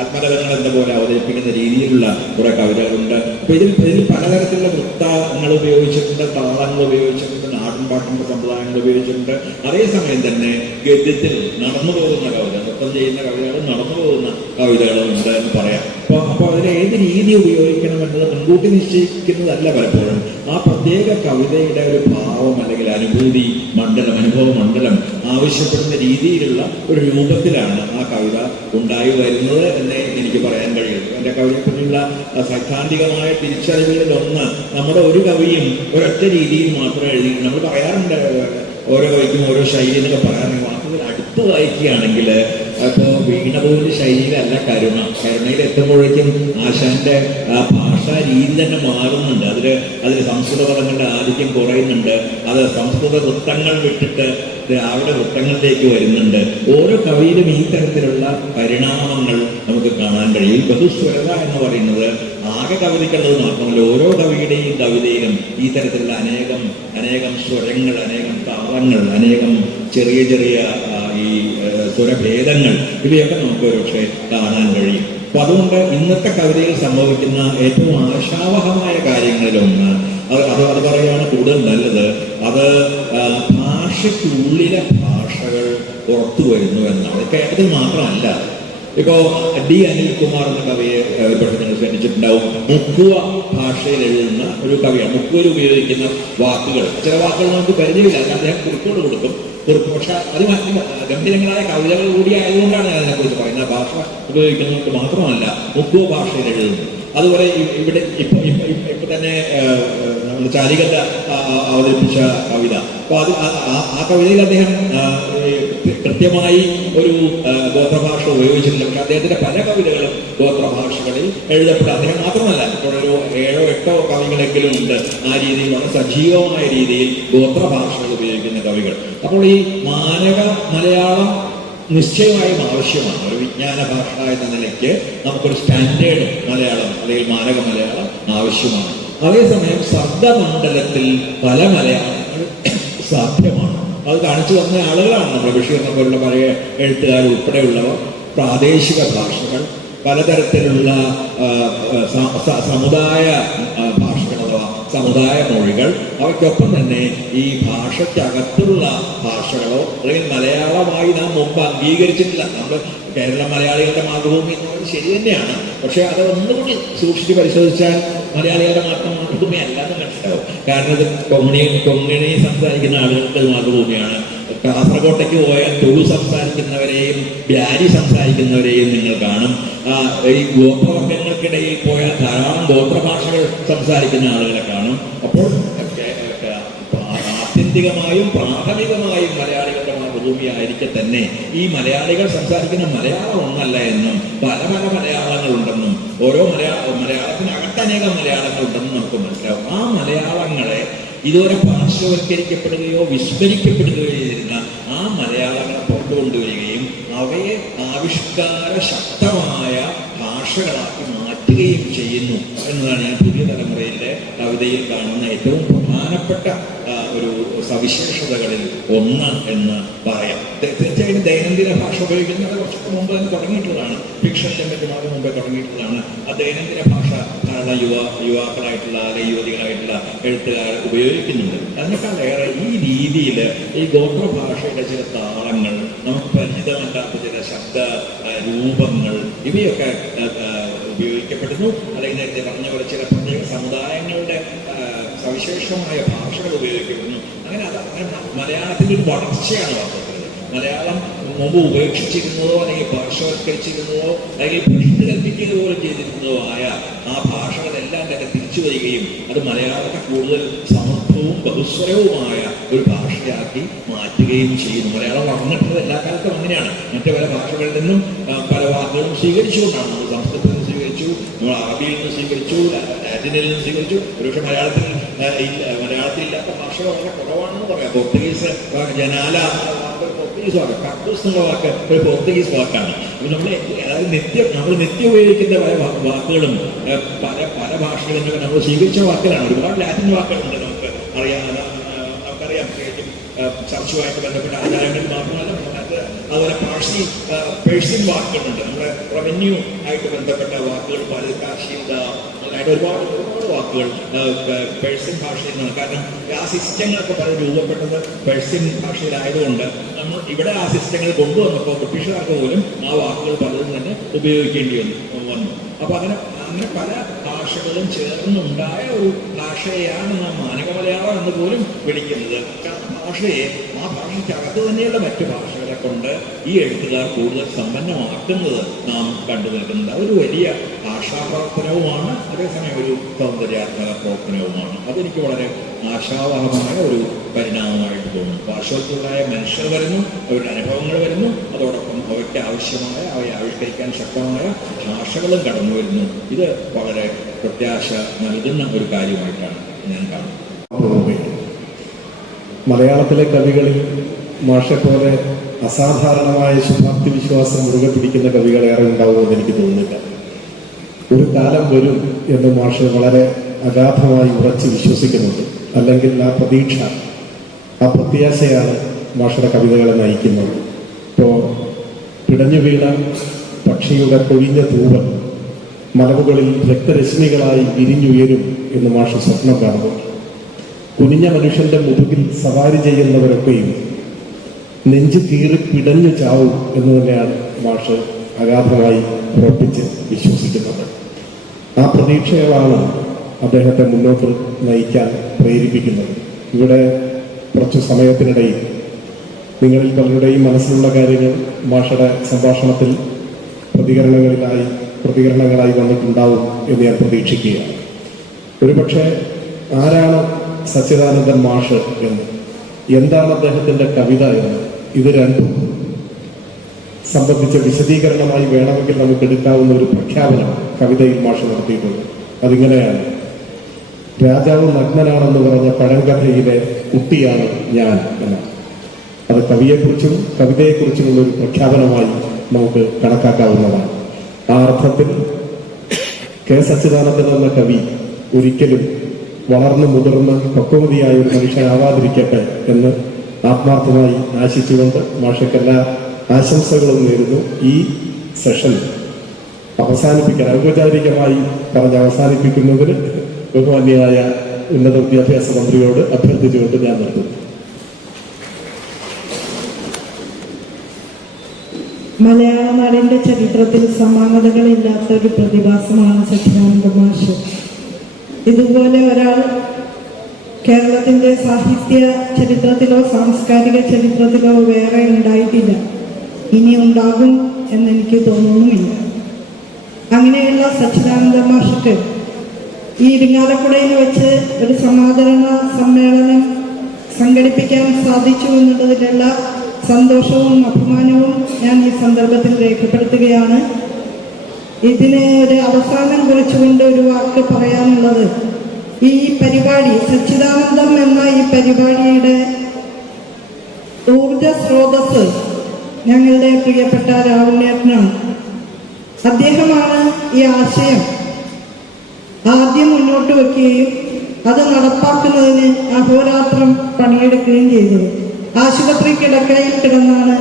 ആത്മകഥകൾ എന്ന പോലെ അവതരിപ്പിക്കുന്ന രീതിയിലുള്ള കുറെ കവിതകളുണ്ട്. അപ്പൊ ഇതിൽ പലതരത്തിലുള്ള വൃത്തങ്ങൾ ഉപയോഗിച്ചിട്ടുണ്ട്, താളങ്ങൾ ഉപയോഗിച്ചിട്ടുണ്ട്, നാടൻപാട്ടിന്റെ സമ്പ്രദായങ്ങൾ ഉപയോഗിച്ചിട്ടുണ്ട്. അതേസമയം തന്നെ ഗദ്യത്തിൽ നടന്നു പോകുന്ന കവിത, നൃത്തം ചെയ്യുന്ന കവിതകളും നടന്നു പോകുന്ന കവിതകളും ഉണ്ട് എന്ന് പറയാം. അപ്പൊ അതിൽ ഏത് രീതി ഉപയോഗിക്കണമെന്നത് മുൻകൂട്ടി നിശ്ചയിക്കുന്നതല്ല പലപ്പോഴും. ആ പ്രത്യേക കവിതയുടെ ഒരു ഭാവം അല്ലെങ്കിൽ അനുഭൂതി മണ്ഡലം, അനുഭവ മണ്ഡലം ആവശ്യപ്പെടുന്ന രീതിയിലുള്ള ഒരു രൂപത്തിലാണ് ആ കവിത ഉണ്ടായി വരുന്നത് എന്നേ എനിക്ക് പറയാൻ കഴിയുള്ളൂ. എൻ്റെ കവിതയെപ്പറ്റിയുള്ള സൈദ്ധാന്തികമായ തിരിച്ചറിവുകളിൽ ഒന്ന്, നമ്മുടെ ഒരു കവിയും ഒരൊറ്റ രീതിയിൽ മാത്രം എഴുതി. നമ്മൾ പറയാറുണ്ട് ഓരോ കവിക്കും ഓരോ ശൈലി എന്നൊക്കെ പറയാറുണ്ട്. വാക്കുകൾ അടുത്ത് വായിക്കുകയാണെങ്കിൽ ഇപ്പോൾ വീണപോലിന്റെ ശൈലിയിലല്ല കരുണയിൽ എത്തുമ്പോഴേക്കും ആശാന്റെ ആ ഭാഷാ രീതി തന്നെ മാറുന്നുണ്ട്. അതിൽ സംസ്കൃത പദങ്ങളുടെ ആധിക്യം കുറയുന്നുണ്ട്. അത് സംസ്കൃത വൃത്തങ്ങൾ വിട്ടിട്ട് അവിടെ വൃത്തങ്ങളിലേക്ക് വരുന്നുണ്ട്. ഓരോ കവിയിലും ഈ തരത്തിലുള്ള പരിണാമങ്ങൾ നമുക്ക് കാണാൻ കഴിയും. ബഹുസ്വരത എന്ന് പറയുന്നത് ആകെ കവിതയ്ക്കുള്ളത് മാത്രമല്ല, ഓരോ കവിയുടെയും കവിതയിലും ഈ തരത്തിലുള്ള അനേകം സ്വരങ്ങൾ, അനേകം താളങ്ങൾ, അനേകം ചെറിയ ഈ സ്വരഭേദങ്ങൾ ഇവയൊക്കെ നമുക്ക് ഒരുപക്ഷെ കാണാൻ കഴിയും. അപ്പൊ അതുകൊണ്ട് ഇന്നത്തെ കവിതയിൽ സംഭവിക്കുന്ന ഏറ്റവും ആശാവഹമായ കാര്യങ്ങളിലൊന്ന്, അത് പറയുകയാണ് കൂടുതൽ നല്ലത്, അത് ഭാഷയ്ക്കുള്ളിലെ ഭാഷകൾ പുറത്തു വരുന്നു എന്നാണ്. കേരളത്തിൽ മാത്രമല്ല. ഇപ്പോ ഡി അനിൽകുമാർ എന്ന കവിയെ നിങ്ങൾ ശ്രദ്ധിച്ചിട്ടുണ്ടാവും. മുക്കുവ ഭാഷയിൽ എഴുതുന്ന ഒരു കവിയാണ്. മുക്കുവയിൽ ഉപയോഗിക്കുന്ന വാക്കുകൾ, ചില വാക്കുകൾ നമുക്ക് പരിചയമില്ല, അദ്ദേഹം കുറിപ്പുകൾ കൊടുക്കും. പക്ഷെ അത് ഗംഭീരങ്ങളായ കവിതകൾ കൂടി ആയതുകൊണ്ടാണ് ഞാൻ അതിനെക്കുറിച്ച് പറയുന്നത്. ഭാഷ ഉപയോഗിക്കുന്നവർക്ക് മാത്രമല്ല മുക്കുവ ഭാഷയിൽ എഴുതുന്നു. അതുപോലെ ഇവിടെ ഇപ്പൊ തന്നെ നമ്മൾ ചാരികത അവതരിപ്പിച്ച കവിത, അപ്പൊ ആ കവിതയിൽ അദ്ദേഹം കൃത്യമായി ഒരു ഗോത്രഭാഷ ഉപയോഗിച്ചിട്ടില്ല. പക്ഷെ അദ്ദേഹത്തിന്റെ പല കവിതകളും ഗോത്രഭാഷകളിൽ എഴുതപ്പെട്ട, അദ്ദേഹം മാത്രമല്ല, ഇപ്പോൾ ഒരു 7-8 കവികളെങ്കിലും ഉണ്ട് ആ രീതിയിൽ വളരെ സജീവമായ രീതിയിൽ ഗോത്രഭാഷകൾ ഉപയോഗിക്കുന്ന കവികൾ. അപ്പോൾ ഈ മാനക മലയാളം നിശ്ചയമായും ആവശ്യമാണ്. ഒരു വിജ്ഞാന ഭാഷ എന്ന നിലയ്ക്ക് നമുക്കൊരു സ്റ്റാൻഡേർഡ് മലയാളം അല്ലെങ്കിൽ മാനക മലയാളം ആവശ്യമാണ്. അതേസമയം ശബ്ദമണ്ഡലത്തിൽ പല മലയാളങ്ങൾ സാധ്യമാണ്. അത് കാണിച്ചു വന്ന ആളുകളാണ് നമ്മുടെ ബഷീറിനെ പോലുള്ള പഴയ എഴുത്തുകാർ ഉൾപ്പെടെയുള്ളവർ. പ്രാദേശിക ഭാഷകൾ, പലതരത്തിലുള്ള സമുദായ ഭാഷകൾ അഥവാ സമുദായ മൊഴികൾ, അവയ്ക്കൊപ്പം തന്നെ ഈ ഭാഷയ്ക്കകത്തുള്ള ഭാഷകളോ അല്ലെങ്കിൽ മലയാളമായി നാം മുമ്പ് അംഗീകരിച്ചിട്ടില്ല. നമ്മൾ കേരള മലയാളികളുടെ മാതൃഭൂമി എന്നുള്ളത് ശരി തന്നെയാണ്. പക്ഷെ അത് ഒന്നുകൂടി സൂക്ഷിച്ച് പരിശോധിച്ചാൽ മലയാളികളുടെ മാത്രം മാതൃഭൂമി അല്ലാതെ മനസ്സിലാവും. കാരണം ഇത് കൊങ്ങിണി സംസാരിക്കുന്ന ആളുകളുടെ മാതൃഭൂമിയാണ്. കാസർഗോട്ടേക്ക് പോയാൽ തുളു സംസാരിക്കുന്നവരെയും ബ്യാരി സംസാരിക്കുന്നവരെയും നിങ്ങൾ കാണും. ഈ ഗോത്രവർഗങ്ങൾക്കിടയിൽ പോയാൽ ധാരാളം ഗോത്രഭാഷകൾ സംസാരിക്കുന്ന ആളുകളെ കാണും. അപ്പോൾ ആത്യന്തികമായും പ്രാഥമികമായും മലയാളികളുടെ മാതൃഭൂമി ആയിരിക്കെ തന്നെ ഈ മലയാളികൾ സംസാരിക്കുന്ന മലയാളം ഒന്നല്ല എന്നും പല മലയാളങ്ങളുണ്ടെന്നും ഓരോ മലയാളത്തിനകത്ത് അനേകം മലയാളങ്ങളുണ്ടെന്നും നമുക്ക് മനസ്സിലാവും. ആ മലയാളങ്ങളെ ഇതുവരെ പാർശ്വവൽക്കരിക്കപ്പെടുകയോ വിസ്മരിക്കപ്പെടുകയോ ചെയ്തിരുന്ന ആ മലയാളങ്ങളെ പുറത്തുകൊണ്ടുവരികയും അവയെ ആവിഷ്കാര ശക്തമായ ഭാഷകളാക്കി മാറ്റുകയും ചെയ്യുന്നു എന്നതാണ് ഞാൻ പുതിയ തലമുറയിലെ കവിതയിൽ കാണുന്ന ഏറ്റവും പ്രധാനപ്പെട്ട ഒരു സവിശേഷതകളിൽ ഒന്ന് എന്ന് പറയാം. തീർച്ചയായിട്ടും ദൈനംദിന ഭാഷ ഉപയോഗിക്കുന്നത് കുറച്ചൊക്കെ മുമ്പ് തന്നെ തുടങ്ങിയിട്ടുള്ളതാണ്. ഫിക്ഷൻ രംഗത്തുമാർക്ക് മുമ്പേ തുടങ്ങിയിട്ടുള്ളതാണ്. ആ ദൈനംദിന ഭാഷ ധാരാളം യുവാക്കളായിട്ടുള്ള അല്ലെങ്കിൽ യുവതികളായിട്ടുള്ള എഴുത്തുകാർ ഉപയോഗിക്കുന്നുണ്ട്. അതിനേക്കാളേറെ ഈ രീതിയിൽ ഈ ഗോത്രഭാഷയുടെ ചില താളങ്ങൾ, നമുക്ക് പരിചിതമല്ലാത്ത ചില ശബ്ദ രൂപങ്ങൾ, ഇവയൊക്കെ ഉപയോഗിക്കപ്പെടുന്നു. അല്ലെങ്കിൽ നേരത്തെ പറഞ്ഞ പോലെ ചില പ്രത്യേക സമുദായങ്ങളുടെ സവിശേഷമായ ഭാഷകൾ ഉപയോഗിക്കപ്പെടുന്നു. അങ്ങനെ മലയാളത്തിൻ്റെ ഒരു വളർച്ചയാണ് വാർത്തത്. മലയാളം മുമ്പ് ഉപേക്ഷിച്ചിരുന്നതോ അല്ലെങ്കിൽ പാർശ്വവൽക്കരിച്ചിരുന്നതോ അല്ലെങ്കിൽ ഭ്രഷ്ട് കൽപ്പിക്കുക പോലും ചെയ്തിരുന്നതോ ആയ ആ ഭാഷകളെല്ലാം തന്നെ തിരിച്ചു വരികയും അത് മലയാളത്തെ കൂടുതൽ സമർത്ഥവും ബഹുസ്വരവുമായ ഒരു ഭാഷയാക്കി മാറ്റുകയും ചെയ്യുന്നു. മലയാളം വളർന്നിട്ടുള്ളത് എല്ലാ കാലത്തും അങ്ങനെയാണ്. മറ്റു പല ഭാഷകളിൽ നിന്നും പല വാക്കുകളും സ്വീകരിച്ചുകൊണ്ടാണ്. നമ്മൾ സംസ്കൃതത്തിൽ നിന്ന് സ്വീകരിച്ചു, നമ്മൾ അറബിയിൽ നിന്ന് സ്വീകരിച്ചു, ലാറ്റിനിൽ നിന്ന് സ്വീകരിച്ചു. ഒരുപക്ഷെ മലയാളത്തിലില്ലാത്ത ഭാഷ വളരെ കുറവാണെന്ന് പറയാം. പോർച്ചുഗീസ് ജനാല പോർച്ചുഗീസ് വാക്ക്, കക്കൂസ് എന്നുള്ള വാക്ക് ഒരു പോർച്ചുഗീസ് വാക്കാണ്. അതായത് നമ്മൾ നിത്യം ഉപയോഗിക്കുന്ന പല വാക്കുകളും പല ഭാഷകളിൽ നിന്നൊക്കെ നമ്മൾ സ്വീകരിച്ച വാക്കുകളാണ്. ഒരുപാട് ലാറ്റിൻ വാക്കുകളുണ്ട് നമുക്കറിയാം. ചർച്ചുമായിട്ട് ബന്ധപ്പെട്ട ആചാരങ്ങളിൽ മാത്രമല്ല, അതുപോലെ പേഴ്ഷ്യൻ വാക്കുകളുണ്ട്. നമ്മുടെ റവന്യൂ ആയിട്ട് ബന്ധപ്പെട്ട വാക്കുകൾ കാർഷിക മുതലായിട്ട് ഒരുപാട് വാക്കുകൾ പേഴ്ഷ്യൻ ഭാഷയിൽ നിന്നാണ്. കാരണം ആ സിസ്റ്റങ്ങളൊക്കെ പല രൂപപ്പെട്ടത് പേഴ്ഷ്യൻ ഭാഷയിലായതുകൊണ്ട് നമ്മൾ ഇവിടെ ആ സിസ്റ്റങ്ങൾ കൊണ്ടുവന്നപ്പോൾ ബ്രിട്ടീഷുകാർക്ക് പോലും ആ വാക്കുകൾ പലതും തന്നെ ഉപയോഗിക്കേണ്ടി വന്നു. അപ്പൊ അങ്ങനെ പല ഭാഷകളും ചേർന്നുണ്ടായ ഒരു ഭാഷയെയാണ് നാം മാനക മലയാളം എന്ന് പോലും വിളിക്കുന്നത്. ആ ഭാഷയ്ക്കകത്ത് തന്നെയുള്ള മറ്റു ഭാഷകളെ കൊണ്ട് ഈ എഴുത്തുകാർ കൂടുതൽ സമ്പന്നമാക്കുന്നത് നാം കണ്ടു നിൽക്കുന്നത്. അതൊരു വലിയ ഭാഷാപ്രവർത്തനവുമാണ്, അതേസമയം ഒരു സൗന്ദര്യാത്മക പ്രവർത്തനവുമാണ്. അതെനിക്ക് വളരെ ആശാവഹമായ ഒരു പരിണാമമായിട്ട് തോന്നുന്നു. പാർശ്വവൽക്കരായ മനുഷ്യർ വരുന്നു, അവരുടെ അനുഭവങ്ങൾ വരുന്നു, അതോടൊപ്പം അവയ്ക്ക് ആവശ്യമായ അവയെ ആവിഷ്കരിക്കാൻ ശക്തമായ ഭാഷകളും കടന്നു വരുന്നു. ഇത് വളരെ പ്രത്യാശ നൽകുന്ന ഒരു കാര്യമായിട്ടാണ് ഞാൻ കാണുന്നത്. മലയാളത്തിലെ കവികളിൽ മാഷെപ്പോലെ അസാധാരണമായ ശുഭാപ്തി വിശ്വാസം മുറുകെ പിടിക്കുന്ന കവികളേറെ ഉണ്ടാവുമെന്ന് എനിക്ക് തോന്നുന്നില്ല. ഒരു കാലം വരും എന്ന് മാഷ് വളരെ അഗാധമായി ഉറച്ച് വിശ്വസിക്കുന്നുണ്ട്. അല്ലെങ്കിൽ ആ പ്രതീക്ഷ, ആ പ്രത്യാശയാണ് മാഷയുടെ കവിതകളെ നയിക്കുന്നത്. ഇപ്പോൾ പിടഞ്ഞു വീണ പക്ഷിയുടെ കൊഴിഞ്ഞ തൂവൽ മലമുകളിൽ രക്തരശ്മികളായി വിരിഞ്ഞുയരും എന്ന് മാഷ് സ്വപ്നം കാണുന്നു. കുനിഞ്ഞ മനുഷ്യന്റെ മുതുകിൽ സവാരി ചെയ്യുന്നവരൊക്കെയും നെഞ്ചു കീറി പിടഞ്ഞു ചാവും എന്ന് തന്നെയാണ് മാഷ് അഗാധമായി ഉറപ്പിച്ച് വിശ്വസിക്കുന്നത്. ആ പ്രതീക്ഷകളാണ് അദ്ദേഹത്തെ മുന്നോട്ട് നയിക്കാൻ പ്രേരിപ്പിക്കുന്നത്. ഇവിടെ കുറച്ചു സമയത്തിനിടയിൽ നിങ്ങളിൽ പലരുടെയും മനസ്സിലുള്ള കാര്യങ്ങൾ മാഷയുടെ സംഭാഷണത്തിൽ പ്രതികരണങ്ങളായി വന്നിട്ടുണ്ടാവും എന്ന് ഞാൻ പ്രതീക്ഷിക്കുകയാണ്. ഒരുപക്ഷെ ആരാണ് സച്ചിദാനന്ദൻ മാഷ് എന്ന്, എന്താണ് അദ്ദേഹത്തിന്റെ കവിത എന്ന്, ഇത് രണ്ടും സംബന്ധിച്ച വിശദീകരണമായി വേണമെങ്കിൽ നമുക്ക് എടുക്കാവുന്ന ഒരു പ്രഖ്യാപനം കവിതയിൽ മാഷ് നടത്തിയിട്ടുണ്ട്. അതിങ്ങനെയാണ്: രാജാവ് നഗ്നനാണെന്ന് പറഞ്ഞ പഴങ്കഥയിലെ കുട്ടിയാണ് ഞാൻ എന്ന്. അത് കവിയെക്കുറിച്ചും കവിതയെക്കുറിച്ചുമുള്ള ഒരു പ്രഖ്യാപനമായി നമുക്ക് കണക്കാക്കാവുന്നതാണ്. ആ അർത്ഥത്തിൽ കെ സച്ചിദാനന്ദൻ എന്ന കവി ഒരിക്കലും വളർന്നു മുതിർന്ന് പക്വമതിയായ ഒരു മനുഷ്യനാവാതിരിക്കട്ടെ എന്ന് ആത്മാർത്ഥമായി ആശിച്ചുകൊണ്ട് മാഷയ്ക്കെല്ലാ ആശംസകളും നേരുന്നു. ഈ സെഷൻ അവസാനിപ്പിക്കാൻ ഔപചാരികമായി പറഞ്ഞ് അവസാനിപ്പിക്കുന്നതിന് ബഹുമാന്യനായ ഉന്നത വിദ്യാഭ്യാസ മന്ത്രിയോട് അഭ്യർത്ഥിച്ചുകൊണ്ട് ഞാൻ നിർത്തുന്നു. മലയാള നാടിന്റെ ചരിത്രത്തിൽ സമാനതകളില്ലാത്ത ഒരു പ്രതിഭാസമാണ് സച്ചിദാനന്ദ മാഷ്. ഇതുപോലെ ഒരാൾ കേരളത്തിന്റെ സാഹിത്യ ചരിത്രത്തിലോ സാംസ്കാരിക ചരിത്രത്തിലോ വേറെ ഉണ്ടായിട്ടില്ല, ഇനി ഉണ്ടാകും എന്നെനിക്ക് തോന്നുന്നുമില്ല. അങ്ങനെയുള്ള സച്ചിദാനന്ദ മാഷക്ക് ഈ ഇരിങ്ങാലക്കുടയിൽ വെച്ച് ഒരു സമാദരണ സമ്മേളനം സംഘടിപ്പിക്കാൻ സാധിച്ചു എന്നുള്ളതിലുള്ള സന്തോഷവും അഭിമാനവും ഞാൻ ഈ സന്ദർഭത്തിൽ രേഖപ്പെടുത്തുകയാണ്. ഇതിന് ഒരു അവസാനം കുറിച്ചുകൊണ്ട് ഒരു വാക്ക് പറയാനുള്ളത്, ഈ പരിപാടി സച്ചിദാനന്ദം എന്ന ഈ പരിപാടിയുടെ ഊർജ സ്രോതസ് ഞങ്ങളുടെ പ്രിയപ്പെട്ട രാവുണ്ണേട്ടനാണ്. അദ്ദേഹമാണ് ഈ ആശയം ആദ്യം മുന്നോട്ട് വെക്കുകയും അത് നടപ്പാക്കുന്നതിന് അഹോരാത്രം പണിയെടുക്കുകയും ചെയ്തത്. ആശുപത്രി കിടക്കയിൽ കിടന്നാണ്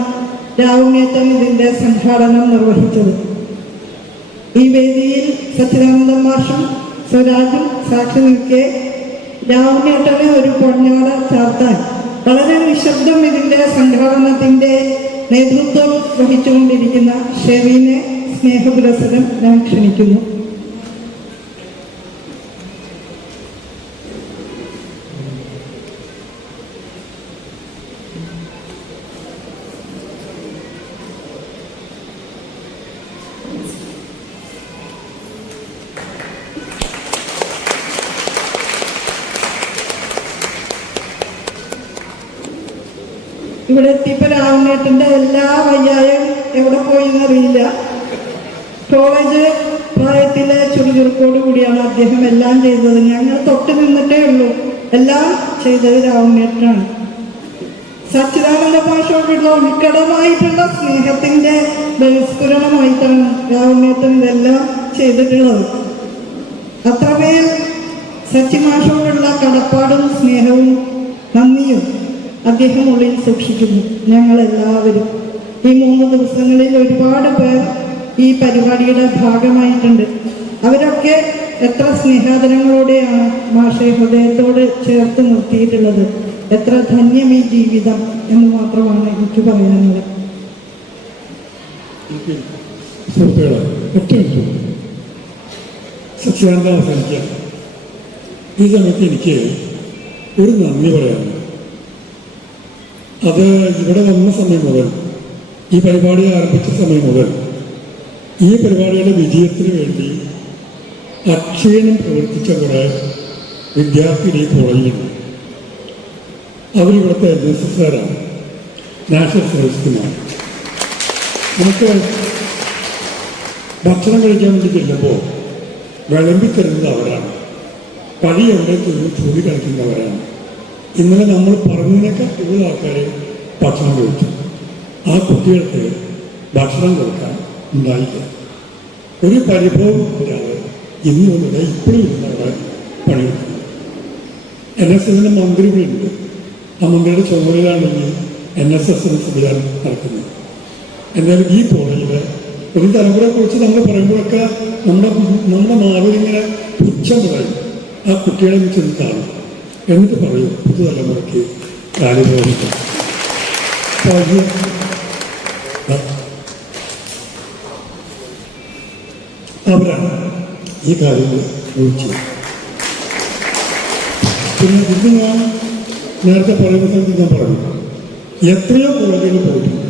രാവുണ്ണേട്ടൻ ഇതിന്റെ സംഘാടനം നിർവഹിച്ചത്. ഈ വേദിയിൽ സച്ചിദാനന്ദ മാഷും സ്വരാജും സാക്ഷി നിൽക്കെ രാവുണ്ണേട്ടന് ഒരു പൊന്നാട ചാർത്താൻ വളരെ നിശബ്ദം ഇതിന്റെ സംഘാടനത്തിന്റെ നേതൃത്വം വഹിച്ചുകൊണ്ടിരിക്കുന്ന ഷെറീനെ സ്നേഹപുരസരം ഞാൻ ക്ഷണിക്കുന്നു. ഇവിടെ എത്തിയപ്പോൾ രാവണേട്ടൻ്റെ എല്ലാ വയ്യായും എവിടെ പോയി എന്നറിയില്ല. കോളേജ് പ്രായത്തിലെ ചുറുചുറുക്കോട് കൂടിയാണ് അദ്ദേഹം എല്ലാം ചെയ്തത്. ഞങ്ങൾ തൊട്ട് നിന്നിട്ടേ ഉള്ളൂ. എല്ലാം ചെയ്തത് രാവണേട്ടനാണ്. സച്ചിദാനന്ദ ഭാഷയോടുള്ള ഉൾക്കടമായിട്ടുള്ള സ്നേഹത്തിന്റെ ബഹിസ്ഫുരണമായിട്ടാണ് രാവണേട്ടൻ ഇതെല്ലാം ചെയ്തിട്ടുള്ളത്. അത്രമേൽ സച്ചിമാഷോടുള്ള കടപ്പാടും സ്നേഹവും നന്ദിയും അദ്ദേഹം ഉള്ളിൽ സൂക്ഷിക്കുന്നു. ഞങ്ങളെല്ലാവരും ഈ 3 ദിവസങ്ങളിൽ ഒരുപാട് പേർ ഈ പരിപാടിയുടെ ഭാഗമായിട്ടുണ്ട്. അവരൊക്കെ എത്ര സ്നേഹാദരങ്ങളോടെയാണ് മാഷെ ഹൃദയത്തോട് ചേർത്ത് നിർത്തിയിട്ടുള്ളത്. എത്ര ധന്യം ഈ ജീവിതം എന്ന് മാത്രമാണ് എനിക്ക് പറയാനുള്ളത്. സുഹൃത്തുക്കളെ, ഒറ്റ സച്ചിദാനന്ദ അവസാനിക്കുക. ഈ സമയത്ത് എനിക്ക് ഒരു നന്ദി പറയാനുണ്ട്. അത് ഇവിടെ വന്ന സമയം മുതൽ, ഈ പരിപാടി ആരംഭിച്ച സമയം മുതൽ ഈ പരിപാടിയുടെ വിജയത്തിന് വേണ്ടി അക്ഷീണം പ്രവർത്തിച്ച കുറേ വിദ്യാർത്ഥി കോളേജിലുണ്ട്. അവരിവിടുത്തെ NSSകാരാണ്, നാഷണൽ സർവീസ് സ്കീമാണ്. നമുക്ക് ഭക്ഷണം കഴിക്കാൻ വേണ്ടി ചെല്ലുമ്പോൾ വിളമ്പിത്തരുന്നത് അവരാണ്. പഴി എവിടെ ചൂടി കളിക്കുന്നവരാണ്. ഇന്നലെ നമ്മൾ പറഞ്ഞതിനേക്കാൾ കൂടുതൽ ആൾക്കാർ ഭക്ഷണം കഴിച്ചു. ആ കുട്ടികൾക്ക് ഭക്ഷണം കൊടുക്കാൻ ഉണ്ടായില്ല. ഒരു പരിഭവം ഇല്ലാതെ ഇന്നൊന്നില്ല ഇപ്പോഴും ഇരുന്നവിടെ പണിയെടുക്കുന്നു. NSSന്റെ മന്ത്രി ഇവിടെ ഉണ്ട്. ആ മന്ത്രിയുടെ ചുമതലയാണെങ്കിൽ NSS സംവിധാനം നടക്കുന്നത്. എന്നാലും ഈ കോളേജിൽ ഒരു തലമുറയെ കുറിച്ച് നമ്മൾ പറയുമ്പോഴൊക്കെ നമ്മുടെ മാവിലിങ്ങനെ പുച്ഛം പറയും. ആ കുട്ടികളെ ചെന്ന് കാണും, എന്നിട്ട് പറയും പുതുതലമുറയ്ക്ക് കാര്യബോധിക്കും. അവരാണ് ഈ കാര്യങ്ങൾ ചോദിച്ചത്. പിന്നെ ഇത് ഞാൻ നേരത്തെ പറയുന്ന സ്ഥലത്ത് ഞാൻ പറഞ്ഞു, എത്രയോ കോളേജുകളിൽ പോയിട്ടുണ്ട്,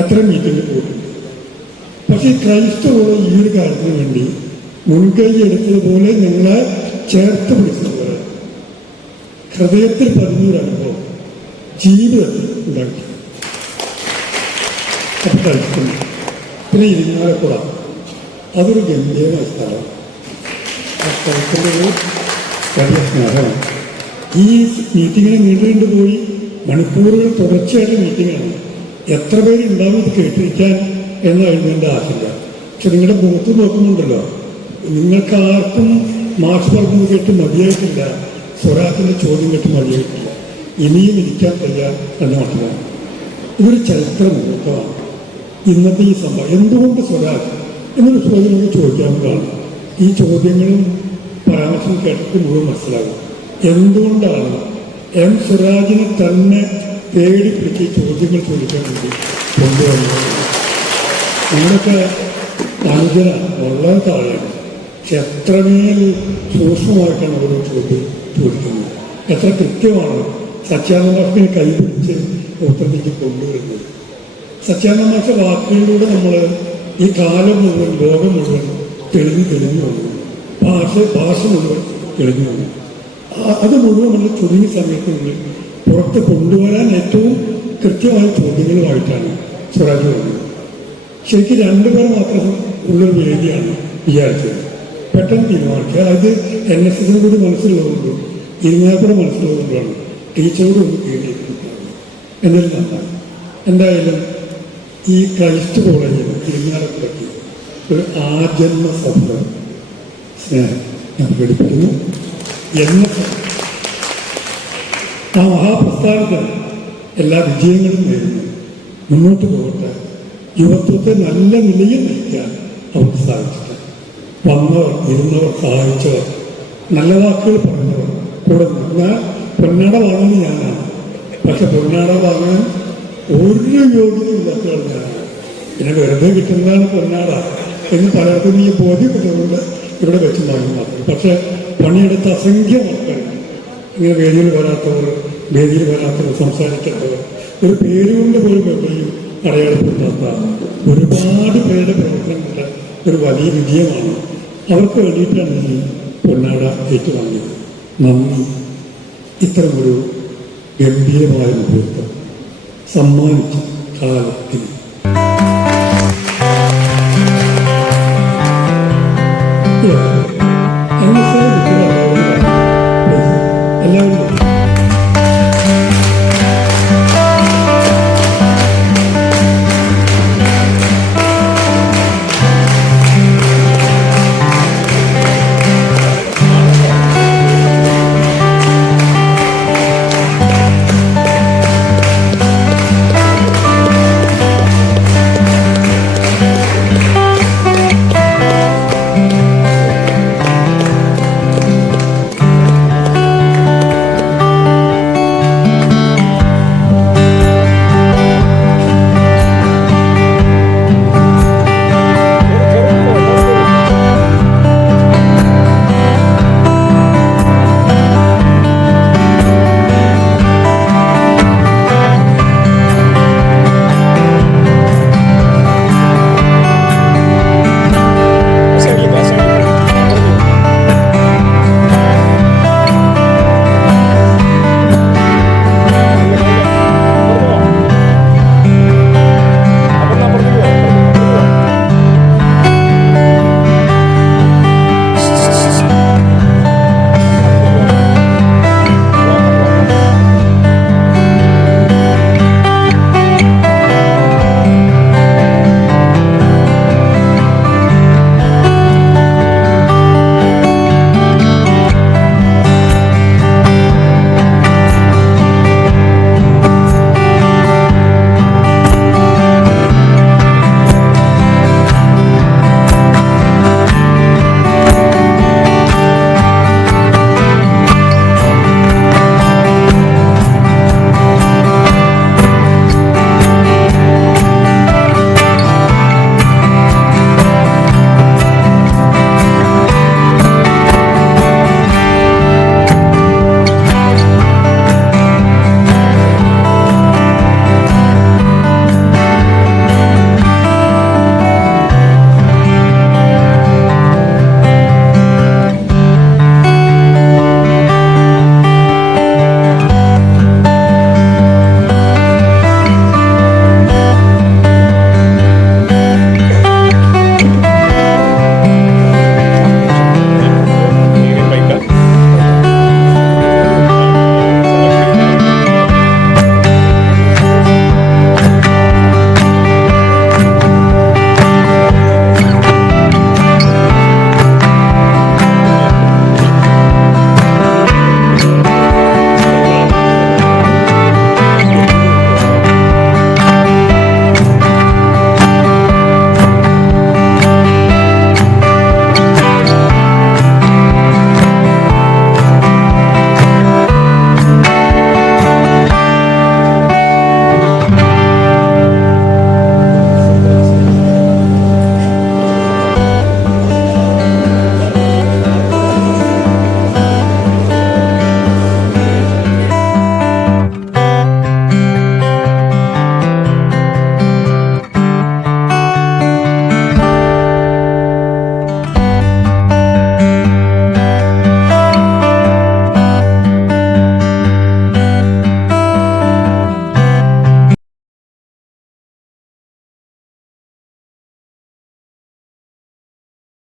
എത്ര മീറ്റിങ്ങിൽ പോയിട്ടുണ്ട്. പക്ഷേ ക്രൈസ്തവരുടെ ഈ ഒരു കാര്യത്തിന് വേണ്ടി മുൻകൈ എടുത്തതുപോലെ ഞങ്ങളെ ചേർത്ത് പിടിച്ചതുപോലെ ഹൃദയത്തിൽ പതിഞ്ഞൊരനുഭവം ജീവിതത്തിൽ ഉണ്ടാക്കി. അപ്പം കഴിക്കുന്നു. പിന്നെ ഇരിങ്ങാലക്കുട അതൊരു ഗംഭീരമായ സ്ഥലം. ആ സ്ഥലത്തിൻ്റെ ഒരു വലിയ സ്നേഹമാണ്. ഈ മീറ്റിങ്ങിന് നീണ്ടു പോയി മണിക്കൂറുകൾ തുടർച്ചയായിട്ട് മീറ്റിങ്ങാണ്. എത്ര പേരുണ്ടാവും ഇത് കേട്ടിരിക്കാൻ എന്നായിരുന്നു എൻ്റെ ആശങ്ക. പക്ഷെ നിങ്ങളുടെ മുഖത്ത് നോക്കുന്നുണ്ടല്ലോ, നിങ്ങൾക്ക് ആർക്കും മാഷ് പറഞ്ഞത് കേട്ട് മതിയായിട്ടില്ല, സ്വരാജിൻ്റെ ചോദ്യം കേട്ട് മതിയായിട്ടില്ല, ഇനിയും ഇരിക്കാൻ തയ്യാർ എന്ന മട്ടിലാണ്. ഇതൊരു ചരിത്ര മുഹൂർത്തമാണ് ഇന്നത്തെ ഈ സംഭവം. എന്തുകൊണ്ട് സ്വരാജ് എന്നൊരു ചോദ്യം നമുക്ക് ചോദിക്കാവുന്നതാണ്. ഈ ചോദ്യങ്ങളും പരാമർശം കേട്ടിട്ട് മുഴുവൻ മനസ്സിലാകും. എന്തുകൊണ്ടാണ് M. സ്വരാജിനെ തന്നെ തേടി പിടിച്ച് ചോദ്യങ്ങൾ ചോദിക്കാൻ വേണ്ടി കൊണ്ടുവന്നത്? നിങ്ങളൊക്കെ അനുജന വളരെ താഴെയാണ്. പക്ഷെ എത്രമേൽ സൂക്ഷ്മമായിട്ടാണ് ഓരോ ചോദ്യം ചോദിക്കുന്നത്. എത്ര കൃത്യമാണ് സച്ചിദാനന്ദ മാഷിനെ കൈപിടിച്ച് ഉത്തരത്തിലേക്ക് കൊണ്ടുവരുന്നത്. സച്ചിദാനന്ദ മാഷ വാക്കുകളിലൂടെ നമ്മൾ ഈ കാലം മുഴുവൻ, ലോകം മുഴുവൻ തെളിഞ്ഞു വന്നു. ഭാഷ മുഴുവൻ തെളിഞ്ഞു വന്നു. അത് മുഴുവൻ നമ്മൾ ചുരുങ്ങിയ സമയത്തുള്ളിൽ പുറത്ത് കൊണ്ടുവരാൻ ഏറ്റവും കൃത്യമായ ചോദ്യങ്ങളുമായിട്ടാണ് സ്വരാജ് വന്നത്. ശരിക്കും 2 പേർ മാത്രം ഉള്ളൊരു വേദിയാണ് വിചാരിച്ചത്. പെട്ടെന്ന് തീരുമാനിക്കുക. അതായത് NSSനെ കൂടി മനസ്സിലുള്ളതുകൊണ്ടും ഇരുന്നാൽക്കൂടെ മനസ്സിലുള്ളതുകൊണ്ടാണ് ടീച്ചറോട് ഒന്ന് കേട്ടിരിക്കുന്നത്. എന്നാലും നന്നായി. എന്തായാലും ഈ ക്രൈസ്റ്റ് കോളേജിൽ ഇരുന്നാലക്കുടയ്ക്ക് ഒരു ആജന്മ സഭ സ്നേഹം ഞാൻ പ്രകടിപ്പിക്കുന്നു. ആ മഹാപ്രസ്ഥാനത്തിന് എല്ലാ വിജയങ്ങളും നേരുന്നു. മുന്നോട്ട് പോകട്ടെ. യുവത്വത്തെ നല്ല നിലയിൽ നയിക്കാൻ അവർക്ക് സാധിച്ചിട്ട് വന്നവർ, ഇരുന്നവർ, സഹായിച്ചവർ, നല്ല വാക്കുകൾ പറഞ്ഞവർ കൂടെ ഞാൻ പൊന്നാട വാങ്ങുന്നത് ഞാനാണ്. പക്ഷെ പൊന്നാട വാങ്ങാൻ ഒരു യോഗ്യതയില്ലാത്തതാണ് ഞാനാണ്. പിന്നെ വെറുതെ കിട്ടുന്നതാണ് പൊന്നാട എന്ന് പലർക്കും ഈ ബോധ്യപ്പെട്ടതുകൊണ്ട് ഇവിടെ വെച്ച് വാങ്ങി മാത്രം. പക്ഷെ പണിയെടുത്ത അസംഖ്യം ആൾക്കാരുണ്ട്. ഇങ്ങനെ വേദിയിൽ വരാത്തവർ, സംസാരിക്കാത്തവർ, ഒരു പേരുകൊണ്ട് പോലും എവിടെയും അടയാളപ്പെടുത്താത്ത ഒരുപാട് പേരുടെ പ്രവർത്തനങ്ങളുടെ ഒരു വലിയ വിജയമാണ്. അവർക്ക് വേണ്ടിയിട്ടാണ് ഈ പൊന്നാട ഏറ്റുവാങ്ങിയത്. നന്ദി. ഇത്തരമൊരു ഗംഭീരമായ മുഹൂർത്തം സമ്മാനിച്ച കാലത്തിന് Yeah.